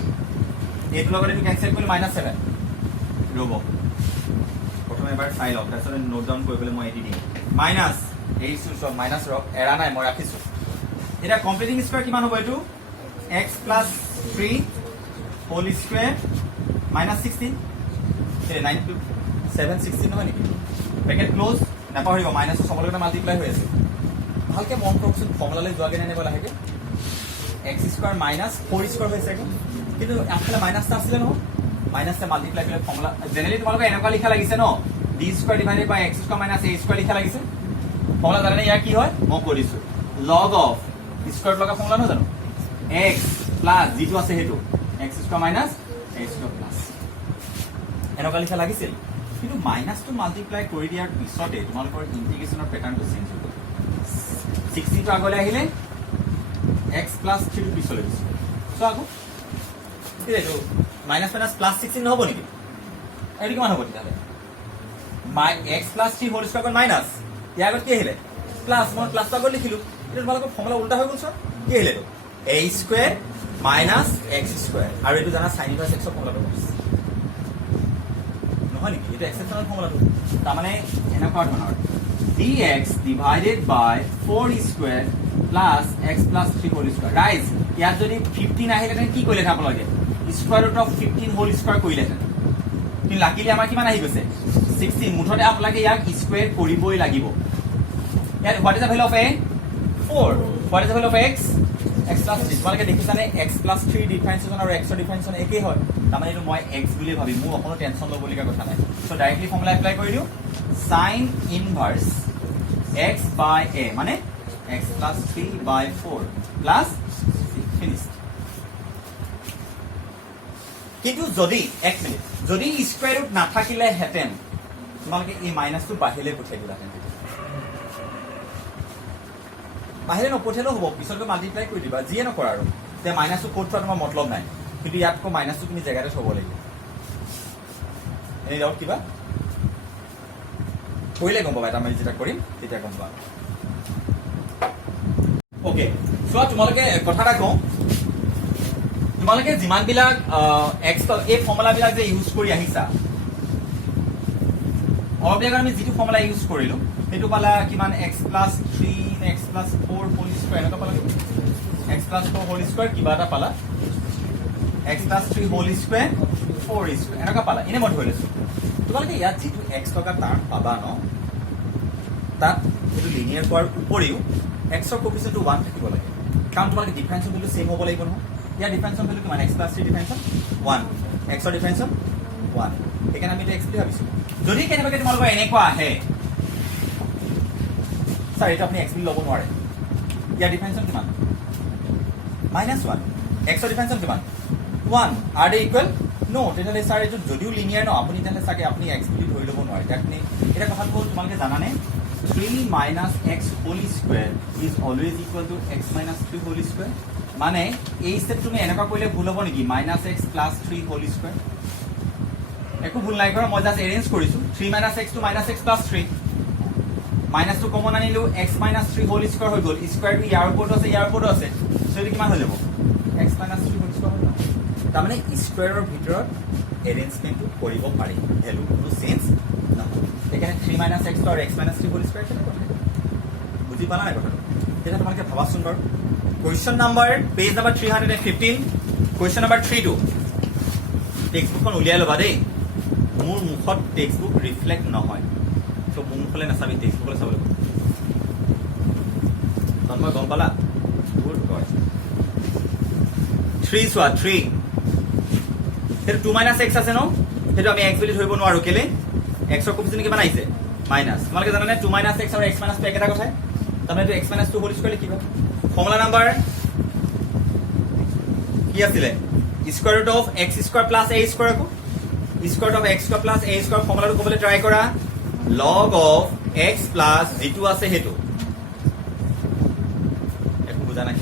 এইটো লগত এইটো ক্যান্সেল কৰি -7 ৰব প্ৰথমে এবাৰ চাই লওক তাৰপিছত নোট ডাউন কৰিবলৈ মই এডি দিম মাইনাস এই সব মাইনাস ৰক এৰা নাই মই ৰাখিছো এটা কমপ্লিটিং স্কয়াৰ কিমান হ'ব এটো x + 3 হোল স্কয়াৰ -16 9 to 7 16 নহয় নেকি ব্ৰেকেট ক্লোজ নাপাহৰিব মাইনাস সবলৈকে মাল্টিপ্লাই হৈ আছে ভালকে মন কৰকচোন ফৰ্মুলালৈ যোৱাগে নেনে বলা হেকে x স্কয়াৰ -4 স্কয়াৰ হৈছে কিন্তু আফালে মাইনাস আছিল ন মাইনাসে মাল্টিপ্লাই কৰি ফৰ্মুলা জেনাৰেলি তোমালোকে এনেকুৱা লিখা লাগিছে ন d square divided by x square - a square লিখা লাগিছে ফৰ্মুলা জানেনে ইয়াৰ কি হয় মই কৰিছো log of স্কয়াৰ লগা ফৰ্মুলা ন জানো x প্লাস যেটো আছে হেতু x square - a square plus এনেকুৱা লিখা লাগিছিল কিন্তু মাইনাসটো মাল্টিপ্লাই কৰি দিয়াৰ পিছতে তোমালোকৰ ইন্টিগ্ৰেশনৰ প্যাটাৰ্নটো চেঞ্জ হৈ গ'ল 60 টো আগলৈ আহিলে x + 3 টো পিছলৈ গৈছে সো আগো এইটো মাইনাস প্লাস 16 নহব নেকি এটো কিমান হ'ব তেতিয়ালে x + 3 হোল স্কয়াৰ মাইনাস ইয়াৰ আগত কি আহিলে প্লাস মই প্লাস আগত লিখিলো এটা তোমালোকৰ ফৰ্মুলা উল্টা হৈ গ'ল স্যাৰ কি আহিলে a স্কয়াৰ - x স্কয়াৰ আৰু এটো জানা sin ইনভাৰ্স x ৰ ফৰ্মুলাটো নহয় নেকি এটা এক্সেপশনাল ফৰ্মুলাটো তাৰ মানে এনেকুৱা ধৰণৰ dx divided by 4 square plus x plus 3 whole square রাইজ ইয়াত যদি 15 আহিলে তেন কি কৰিলে আপোনালোকে square root of 15 whole square কৰিলে তেন কিন্তু লাকিলি আমাৰ কিমান আহি গৈছে 16 মুঠতে আপোনালোকে ইয়াক স্কয়াৰ কৰিবই লাগিব ইয়াত what is the value of a 4 what is the value of x x plus 3 তোমালোকে দেখিছানে x plus 3 ডিফাৰেন্সিয়েশন আৰু x ৰ ডিফাৰেন্সিয়েশন একেই হয় তাৰমানে এইটো মই x বুলি ভাবি মোৰ অকনো টেনচন ল'বলগীয়া কথা নাই সো ডাইৰেক্টলি ফৰ্মুলা এপ্লাই কৰি দিও sin inverse x by a মানে x plus 3 by 4 plus finished কিন্তু যদি এক মিনিট যদি স্কয়াৰ ৰুট নাথাকিলে হেতেন তোমালোকে এই মাইনাসটো বাহিৰলে পঠাই দিলা হেতেন বাহিৰে নপঠালেও হ'ব পিছলৈ মাল্টিপ্লাই কৰি দিবা যিয়ে নকৰা আৰু তে মাইনাসটো কোড থোৱা তোমাৰ মতলব নাই কিন্তু ইয়াতকৈ মাইনাসটো তুমি জেগাতে থব লাগিব এই ডাউট কিবা কইলে গম পাবা এটা মই যেটা কৰিম তেতিয়া গম পাবা ওকে সো তোমালোকে কথা এটা কওঁ তোমালোকে যিমান বিলাক x এই ফৰ্মুলা বিলাক যে ইউজ কৰি আহিছা অলপবিলাক আমি যেটো ফৰ্মুলা ইউজ কৰিলো হেতু পালা কিমান x + 3 x + 4 হোল স্কয়াৰ এটা পালা x + 4 হোল স্কয়াৰ কিবা এটা পালা x + 3 হোল স্কয়াৰ 4 স্কয়াৰ এনেকা পালা ইনে মই ধৰি লৈছো তোমালোকে ইয়াত যেটো x টকা টাৰ্ম পাবা ন তাত এটো লিনিয়াৰ কোৱাৰ উপৰিও x ৰ কোএফিচিয়েন্টটো 1 থাকিব লাগে কাৰণ তোমালোকে ডিফাৰেন্সিয়েল ভ্যালু সেম হ'ব লাগিব নহয় ইয়াৰ ডিফাৰেন্সিয়েল ভ্যালু কিমান x + 3 ডিফাৰেন্সিয়েল 1 x ৰ ডিফাৰেন্সিয়েল 1 সেইকাৰণে আমি এতিয়া x বুলি ভাবিছোঁ যদি কেনেবাকৈ তোমালোকৰ এনেকুৱা আহে ছাৰ এইটো আপুনি x বুলি ল'ব নোৱাৰে ইয়াৰ ডিফাৰেঞ্চন কিমান -1 এক্সৰ ডিফাৰেঞ্চন কিমান 1 আৰ দে ইকুৱেল নো তেতিয়াহ'লে ছাৰ এইটো যদিও লিনিয়াৰ ন আপুনি তেতিয়াহ'লে চাগে আপুনি x বুলি ধৰি ল'ব নোৱাৰে এতিয়া আপুনি এটা কথা হ'ল তোমালোকে জানানে 3 minus x whole square is always equal to x minus 3 whole square মানে এই স্টেপ তুমি এনেকুৱা কৰিলে ভুল হ'ব নেকি -x plus 3 whole square একো ভুল নাই কৰা মই জাস্ট এৰেঞ্জ কৰিছোঁ 3 minus x to -x plus 3 minus two common আনিলো x minus 3 whole square হৈ গ'ল স্কয়াৰ টু ইয়াৰ ওপৰত আছে সো এটো কিমান হৈ যাব x minus 3 whole square হৈ যাব তাৰ মানে স্কয়াৰৰ ভিতৰত এৰেঞ্জমেন্টটো কৰিব পাৰি ভ্যালু কোনো চেঞ্জ নহয় এখানে 3 minus x আৰু x minus 3 whole square কেনে কথা বুজি পালা নাই কথাটো এটা তোমাকে ভাবাচোন বাৰু question number page number 315 question number 32 টেক্সটবুকখন উলিয়াই লবা দেই মোৰ মুখত টেক্সটবুক ৰিফ্লেক্ট নহয় তো মুখলে নাচাবি টেক্সটবুকলে চাব লাগিব তন্ময় গম পালা গুড গড 3 চোৱা 3 হেটো 2 minus x আছে ন হেটো আমি x বুলি ধৰিব নোৱাৰো কেলে x ৰ কোফিচিয়েন্ট কিমান আহিছে মাইনাস তোমালোকে জানা নে 2 minus x আৰু x minus 2 একেটা কথা তাৰমানে এইটো x minus 2 whole square লিখিবা ফৰ্মুলা নাম্বাৰ কি আছিল square root of x square plus a square কো square root of x square plus a square ফৰ্মুলাটো ক'বলৈ ট্ৰাই কৰা log of x plus g2 আছে হেতু একো বুজা নাই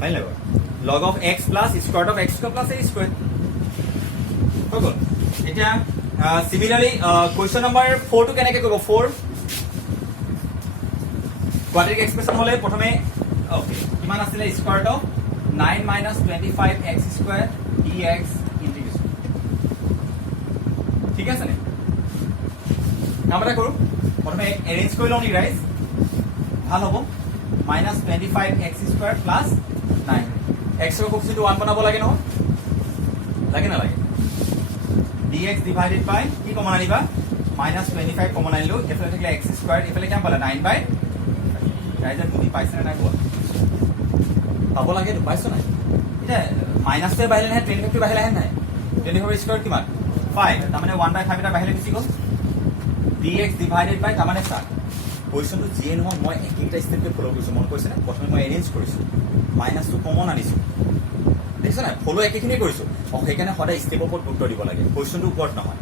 ফাইন লাগো log of x plus square root of x square plus a square হৈ গ'ল এতিয়া সিমিলারলি কোয়েশ্চন নাম্বার 4 টু কেনেকে কৰিব 4 কোয়াড্রেটিক এক্সপ্রেশন হলে প্রথমে ওকে কিমান আছিল square root of 9 minus 25x square dx integration ঠিক আছে নে নাম্বারটা করো প্রথমে অ্যারেঞ্জ কৰি লও নি গাইস ভাল হ'ব -25x square plus 9 x ৰ কোফিচিয়েন্ট 1 বনাব লাগে নহয় লাগে না লাগে dx divided by কি কমন আনিবা -25 কমন আনিলো এফালে থাকিলে x স্কয়ার এফালে কিমান পালা 9 বাই ৰাইজাৰ তুমি পাইছা না নাই কোৱা পাব লাগে তো পাইছো নাই এটা মাইনাস তে বাহিলে নাই 25 বাহিলে নাই 25 স্কয়ার কিমান 5 তাৰ মানে 1/5 এটা বাহিলে গুচি গ'ল dx divided by তাৰ মানে স্যাৰ কোৱেশ্চনটো যিয়ে নহয় মই একেটা স্টেপে ফলো কৰিছো মন কৰিছে না প্ৰথমে মই এৰেঞ্জ কৰিছো মাইনাস টু কমন আনিছো দেখিছ না ফলো একেখিনি কৰিছো সেইকাৰণে সদায় স্টেপ ওপৰত গুৰুত্ব দিব লাগে কোৱেশ্চনটো ওপৰত নহয়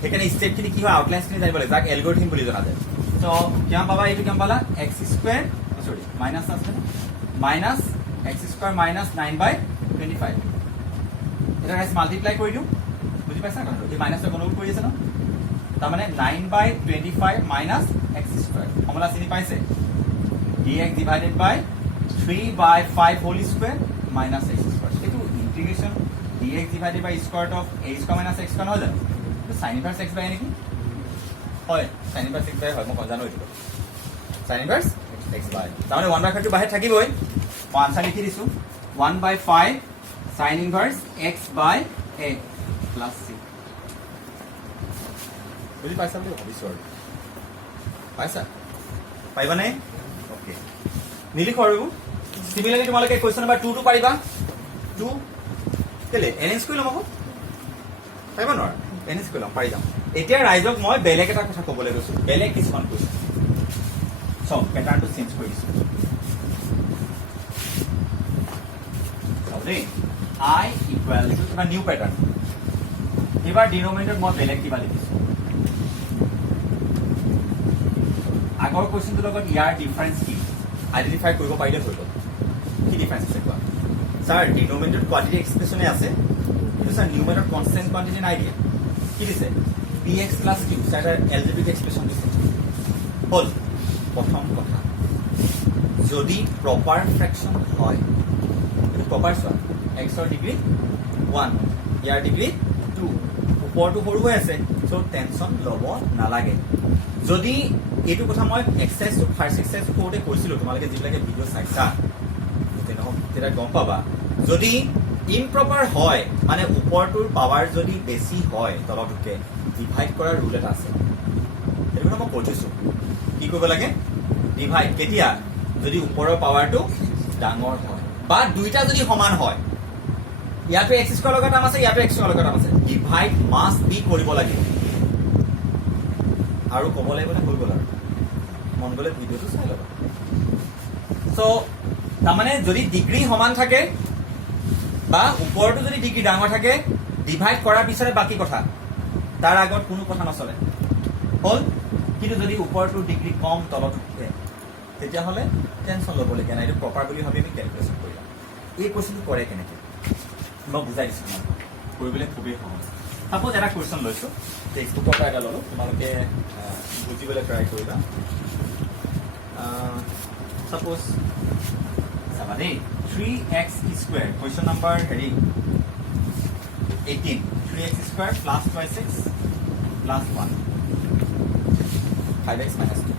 সেইকাৰণে স্টেপখিনি কি হয় আউটলাইনছখিনি জানিব লাগে যাক এলগৰিথম বুলি জনা যায় তো কিমান পাবা এইটো কিমান পালা x স্কয়াৰ সৰি মাইনাস আছে মাইনাস x স্কয়াৰ মাইনাস 9/25 এটা গাইস মাল্টিপ্লাই কৰি দিও বুজি পাইছা না এই মাইনাসটো গণনা কৰি আছে ন তাৰ মানে 9/25 minus x square ফৰ্মুলা চিনি পাইছে dx divided by 3/5 whole square minus x square এটো integration dx divided by square root of a square minus x square হৈ যায় তো sin inverse x by নেকি হয় sin inverse x by হয় মই জানো এইটো sin inverse x by তাৰমানে 1/5 টো বাহিৰ থাকিবই মই আনসাৰ লিখি দিছো 1/5 sin inverse x by a plus c বুজি পাইছা বুলি ভাবিছো আৰু পাইছা পাইবা নাই ওকে নিলিখো আৰু সিমিলাৰলি তোমালোকে কোৱেশ্চন নাম্বাৰ 2 টু পাৰিবা 2 কেলে এৰেঞ্জ কৰি লম আকৌ পাইবা নোৱাৰা এৰেঞ্জ কৰি লম পাৰি যাম এতিয়া ৰাইজক মই বেলেগ এটা কথা ক'বলৈ গৈছো বেলেগ কিছুমান কৈছো সব প্যাটাৰ্নটো চেঞ্জ কৰি দিছো চাওঁদে i ইকুৱেল টু এটা নিউ প্যাটাৰ্ন এবাৰ ডিনোমিনেটৰ মই বেলেগ কিবা লিখিছো আগৰ কোৱেশ্চনটোৰ লগত ইয়াৰ ডিফাৰেন্স কি আইডেন্টিফাই কৰিব পাৰিলে হৈ গ'ল কি ডিফাৰেন্স আছে কোৱা স্যার ডিনোমিনেটর কোয়ান্টিটি এক্সপ্রেশনে আছে কিন্তু স্যার নিউমারেটর কনস্ট্যান্ট কোয়ান্টিটি নাই দিয়ে কি দিছে px plus q sir algebraic expression দিছে হল প্রথম কথা যদি প্রপার ফ্র্যাকশন হয় এটো প্রপার সয়া x এর ডিগ্রি 1 ইয়ার ডিগ্রি 2 উপৰটো সৰু হৈ আছে সো টেনশন লব নালাগে যদি এইটো কথা মই এক্সাৰসাইজ ফাৰ্স্ট এক্সাৰসাইজ কোডে কৈছিলো তোমালোকে যিবিলাকে ভিডিও চাইছা তেৰা গম পাবা যদি ইমপ্ৰপাৰ হয় মানে উপৰটোৰ পাৱাৰ যদি বেছি হয় তলটোকে ডিভাইড কৰাৰ ৰুল এটা আছে এইটো মই কৈছো কি কৰিব লাগে ডিভাইড কেতিয়া যদি উপৰৰ পাৱাৰটো ডাঙৰ হয় বা দুইটা যদি সমান হয় ইয়াতো x স্কয়াৰ লগা টাৰ্ম আছে ইয়াতো x স্কয়াৰ লগা টাৰ্ম আছে ডিভাইড মাষ্ট বি কৰিব লাগিব আৰু ক'ব লাগিব না হৈ গ'ল আৰু মন গ'লে ভিডিঅ'টো চাই ল'বা সো তাৰমানে যদি ডিগ্ৰী সমান থাকে বা ওপৰটো যদি ডিগ্ৰী ডাঙৰ থাকে ডিভাইড কৰাৰ পিছতে বাকি কথা তাৰ আগত কোনো কথা নচলে হল কিন্তু যদি ওপৰটো ডিগ্ৰী কম তলত থাকে তেতিয়াহ'লে টেনশ্যন ল'বলগীয়া নাই এইটো প্ৰপাৰ বুলি ভাবি আমি কেলকুলেশ্যন কৰিম এই কোৱেশ্যনটো কৰে কেনেকৈ মই বুজাই দিছোঁ কৰিবলৈ খুবেই সহজ সাপোজ এটা কুৱেশ্যন লৈছোঁ টেক্সট বুকৰ পৰা এটা ল'লোঁ তোমালোকে বুজিবলৈ ট্ৰাই কৰিবা সাপোজ চাবা দেই 3x square question number 18 3x square plus 2x plus 1 5x minus 2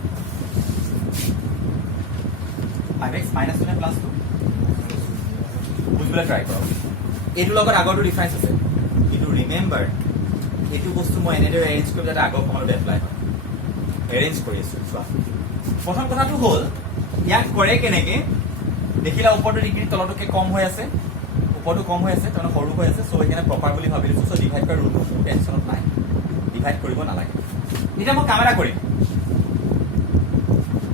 5x minus 2 নে প্লাছ 2 বুজিবলৈ ট্ৰাই কৰক এইটো লগত আগৰটো ডিফাৰেঞ্চ আছে কিন্তু ৰিমেম্বাৰ এইটো বস্তু মই এনেদৰে এৰেঞ্জ কৰি যাতে আগৰ সময়ত এপ্লাই হয় এৰেঞ্জ কৰি আছোঁ চোৱা প্ৰথম কথাটো হ'ল ইয়াক কৰে কেনেকৈ দেখিলা ওপৰটো ডিগ্ৰী তলটোকে কম হৈ আছে ওপৰটো কম হৈ আছে তাৰমানে সৰু হৈ আছে চ' সেইকাৰণে প্ৰপাৰ বুলি ভাবি লৈছোঁ চ' ডিভাইড কৰা ৰুলটো টেনশ্যনত নাই ডিভাইড কৰিব নালাগে এতিয়া মই কাম এটা কৰিম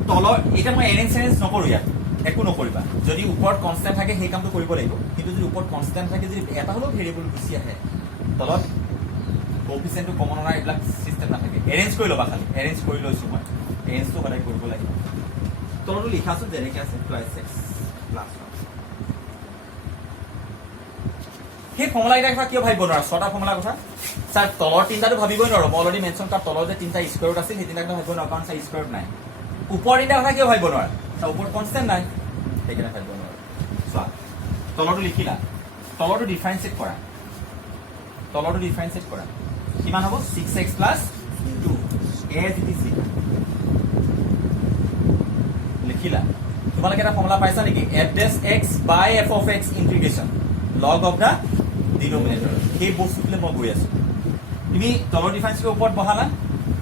তলৰ এতিয়া মই এৰেঞ্জ নকৰোঁ ইয়াত একো নকৰিবা যদি ওপৰত কনষ্টেণ্ট থাকে সেই কামটো কৰিব লাগিব কিন্তু যদি ওপৰত কনষ্টেণ্ট থাকে যদি এটা হ'লেও ভেৰিয়েবল গুচি আহে তলত কোএফিচিয়েণ্টটো কমন অনাৰ এইবিলাক চিষ্টেম নাথাকে এৰেঞ্জ কৰি ল'বা খালি এৰেঞ্জ কৰি লৈছোঁ মই এৰেঞ্জটো সদায় কৰিব লাগিব তলতো লিখা আছোঁ যেনেকৈ আছে 2x প্লাছ 1 সেই ফৰ্মুলাকেইটাৰ কথা কিয় ভাবিব নোৱাৰা ছটা ফৰ্মুলাৰ কথা ছাৰ তলৰ তিনিটাটো ভাবিবই নোৱাৰোঁ মই অলৰেডি মেনশ্যন কৰাৰ তলৰ যে তিনিটা স্কুৱেৰত আছিল সেই তিনিটা কথা ভাবিব নোৱাৰোঁ কাৰণ ছাৰ স্কুৱেৰত নাই ওপৰ তিনিটা কথা কিয় ভাবিব নোৱাৰা তাৰ ওপৰত কনষ্টেণ্ট নাই সেইকাৰণে ভাবিব নোৱাৰোঁ চোৱা তলৰটো লিখিলা তলৰটো ডিফাৰেঞ্চিয়েট কৰা কিমান হ'ব 6x plus 2 as it is লিখিলা তোমালোকে এটা ফৰ্মুলা পাইছা নেকি f dash x by f of x ইন্টিগ্ৰেশ্যন log of the denominator সেই বস্তুটোলৈ মই গৈ আছোঁ তুমি তলৰ ডিফাৰেঞ্চটো ওপৰত বহালা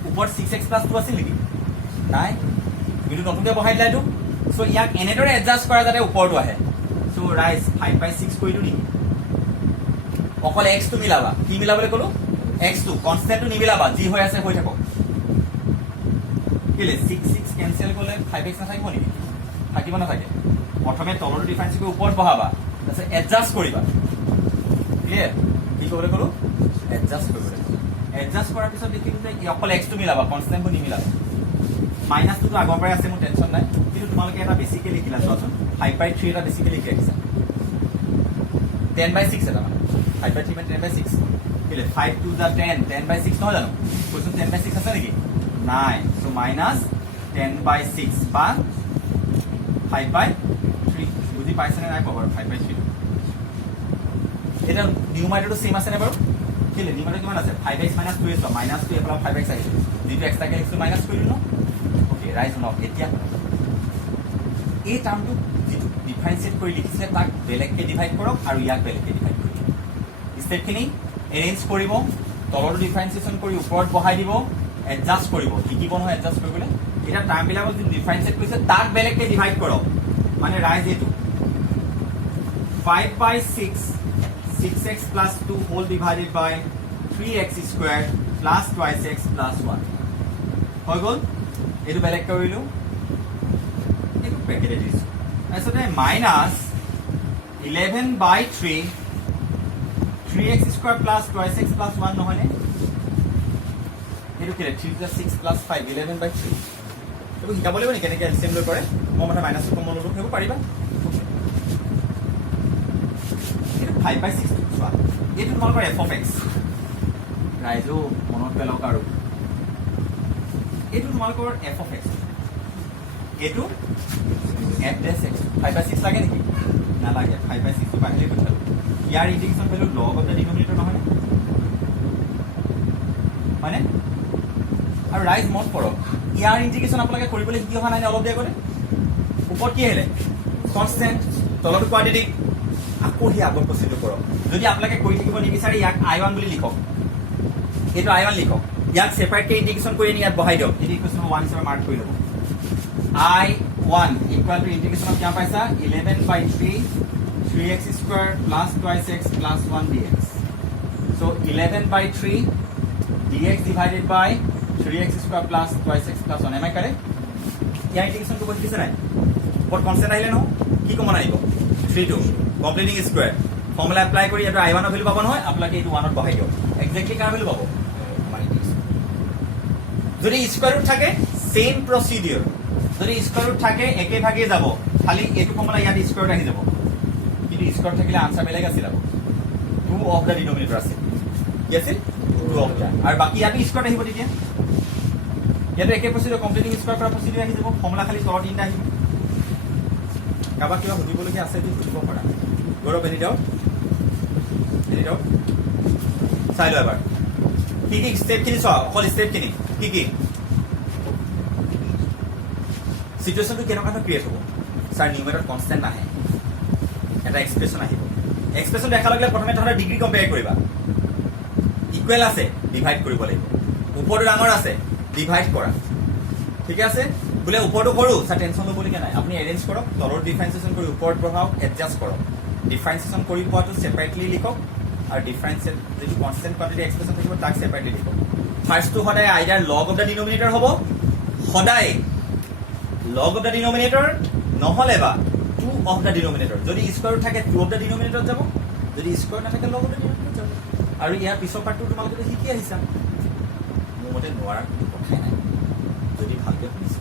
ওপৰত 6x প্লাছ 2 আছিল নেকি নাই তুমিতো নতুনকৈ বহাই দিলা এইটো চ' ইয়াক এনেদৰে এডজাষ্ট কৰা যাতে ওপৰটো আহে চ' ৰাইজ 5/6 কৰি দিওঁ নেকি অকল এক্সটো মিলাবা কি মিলাবলৈ ক'লো এক্সটো কনষ্টেণ্টটো নিমিলাবা যি হৈ আছে হৈ থাকক কেলে 6 কেনচেল কৰিলে 5x নাথাকিব নেকি থাকিব নাথাকে প্ৰথমে তলৰ ডিফাৰেঞ্চটো ওপৰত বহাবা তাৰপিছত এডজাষ্ট কৰিবা ক্লিয়াৰ কি কৰিবলৈ ক'লো এডজাষ্ট কৰিব লাগিব এডজাষ্ট কৰাৰ পিছত দেখিলোঁ যে অকল এক্সটো মিলাবা কনষ্টেণ্টটো নিমিলাবা মাইনাছটোতো আগৰ পৰাই আছে মোৰ টেনশ্যন নাই কিন্তু তোমালোকে এটা বেছিকৈ লিখিলা চোৱাচোন 5/3 এটা বেছিকৈ লিখি ৰাখিছা 10/6 এটা মানে 5/3 মানে 10/6 কেলে 5 to the 10 10/6 নহয় জানো কৈছোঁ 10/6 আছে নেকি নাই চ' মাইনাছ 10/6 বা 5/3 বুজি পাইছেনে নাই ক'ব বাৰু 5/3 এটা নিউমাৰেটৰটো চেম আছেনে বাৰু কেলে নিউমাৰেটৰ কিমান আছে 5x minus 2 মাইনাছ 2 এফালে 5x আহিছে যিটো এক্সট্ৰাকৈ লিখিছোঁ মাইনাছ কৰি দিওঁ ন অ'কে ৰাইজ শুনক এতিয়া এই টাৰ্মটো যিটো ডিফাৰেঞ্চিয়েট কৰি লিখিছে তাক বেলেগকৈ ডিভাইড কৰক আৰু ইয়াক বেলেগকৈ ডিভাইড কৰি দিয়ক ষ্টেপখিনি এৰেঞ্জ কৰিব তলৰটো ডিফাৰেঞ্চিয়েশ্যন কৰি ওপৰত বহাই দিব এডজাষ্ট কৰিব শিকিব নহয় এডজাষ্ট কৰিবলৈ এতিয়া টাৰ্মবিলাকক যিটো ডিফাৰেঞ্চিয়েট কৰিছে তাক বেলেগকৈ ডিভাইড কৰক মানে ৰাইজ এইটো 5/6 6x plus 2 whole divided by 3x squared plus 2x plus 1 হৈ গ'ল এইটো বেলেগ কৰিলোঁ এইটো ব্ৰেকেটে দিছোঁ তাৰপিছতে minus 11/3 3x squared plus 2x plus 1 নহয়নে এইটো কেলে 3 + 6 plus 5 11/3 এইবোৰ শিকাব লাগিব নেকি কেনেকৈ এলচিএম লৈ কৰে মই মানে মাইনাছটো কমন ল'লোঁ সেইবোৰ পাৰিবা 5/6 চোৱা এইটো তোমালোকৰ f of x ৰাইজো মনত পেলাওক আৰু এইটো তোমালোকৰ f of x এইটো f dash x 5/6 লাগে নেকি নালাগে 5/6 টো বাহিৰে পঠালো ইয়াৰ ইন্টিগ্ৰেশ্যন value log of the denominator নহয় মানে আৰু ৰাইজ মনত কৰক ইয়াৰ ইন্টিগ্ৰেশ্যন আপোনালোকে কৰিবলৈ কি অহা নাই অলপ দেৰি আগতে ওপৰত কি আহিলে কনষ্টেণ্ট তলতো কোৱাড্ৰেটিক আকৌ সেই আগৰ প্ৰচিডিউৰ কৰক যদি আপোনালোকে কৰি থাকিব নিবিচাৰে ইয়াক I1 বুলি লিখক এইটো I1 লিখক ইয়াক সেপাৰেটকৈ ইন্টিগ্ৰেশ্যন কৰি নি ইয়াত বহাই দিয়ক এই ইকুৱেশ্যন 1 হিচাপে মাৰ্ক কৰি ল'ব I1 ইকুৱেল টু ইন্টিগ্ৰেশ্যন অফ কিমান পাইছা 11/3 3x square plus twice x plus 1 dx. So 11/3 dx divided by 3x square plus twice x plus 1. Am I correct? Yeah, integration to what is it? What constant I know? Ki common I go? 3 2. Completing square. Formula apply kori eto I1 value pabo noy apnake etu 1 ot bahai dio. Exactly kar value pabo? Amar integration. Jodi square root thake same procedure. Jodi square root thake eke bhage jabo. Khali etu formula yat square root ahi jabo. Kintu square thakile answer beleg asil abo. 2 of the denominator asil. Yes it? 2 of that. Ar baki yat square ahibo titia. Yat eke procedure completing square kora procedure ahi jabo. Formula khali solot in ahibo. Kaba kiba hudibologi ase di hudibo pora. Goro any doubt? Any doubt? Side over. Kiki step kini saw. Whole step kini. Kiki. Situation to কেন কথা ক্রিয়েট হ'ব স্যার নিউমেৰাৰ কনস্ট্যান্ট নাহে এটা এক্সপ্ৰেছন আহিব এক্সপ্ৰেছন দেখা লাগিলে প্ৰথমে তোমৰা ডিগ্ৰী কম্পেয়াৰ কৰিবা ইকুৱেল আছে ডিভাইড কৰিব লাগিব ওপৰটো ডাঙৰ আছে ডিভাইড কৰা ঠিক আছে বোলে ওপৰটো সৰু স্যাৰ টেনচন ল'বলগীয়া নাই আপুনি এৰেঞ্জ কৰক তলৰ ডিফাৰেন্সিয়েচন কৰি ওপৰত বঢ়াওক এডজাস্ট কৰক ডিফাৰেন্সিয়েচন কৰি পোৱাটো সেপাৰেটলি লিখক আৰু ডিফাৰেন্সিয়েট যেটো কনস্ট্যান্ট কোৱান্টিটি এক্সপ্ৰেছন থাকিব তাক সেপাৰেটলি লিখক ফাৰ্স্টটো সদায় আইদাৰ লগ অফ দা ডিনোমিনেটৰ হ'ব সদায় log of the denominator নহলে বা 2 of the denominator যদি স্কয়ার রুট থাকে 2 of the denominator যাব যদি স্কয়ার না থাকে log of the denominator যাব আৰু ইয়াৰ পিছৰ পাৰ্টটো তোমালোকে শিকি আহিছা মোৰ মতে নোৱাৰা কথাই নাই যদি ভালকৈ শুনিছা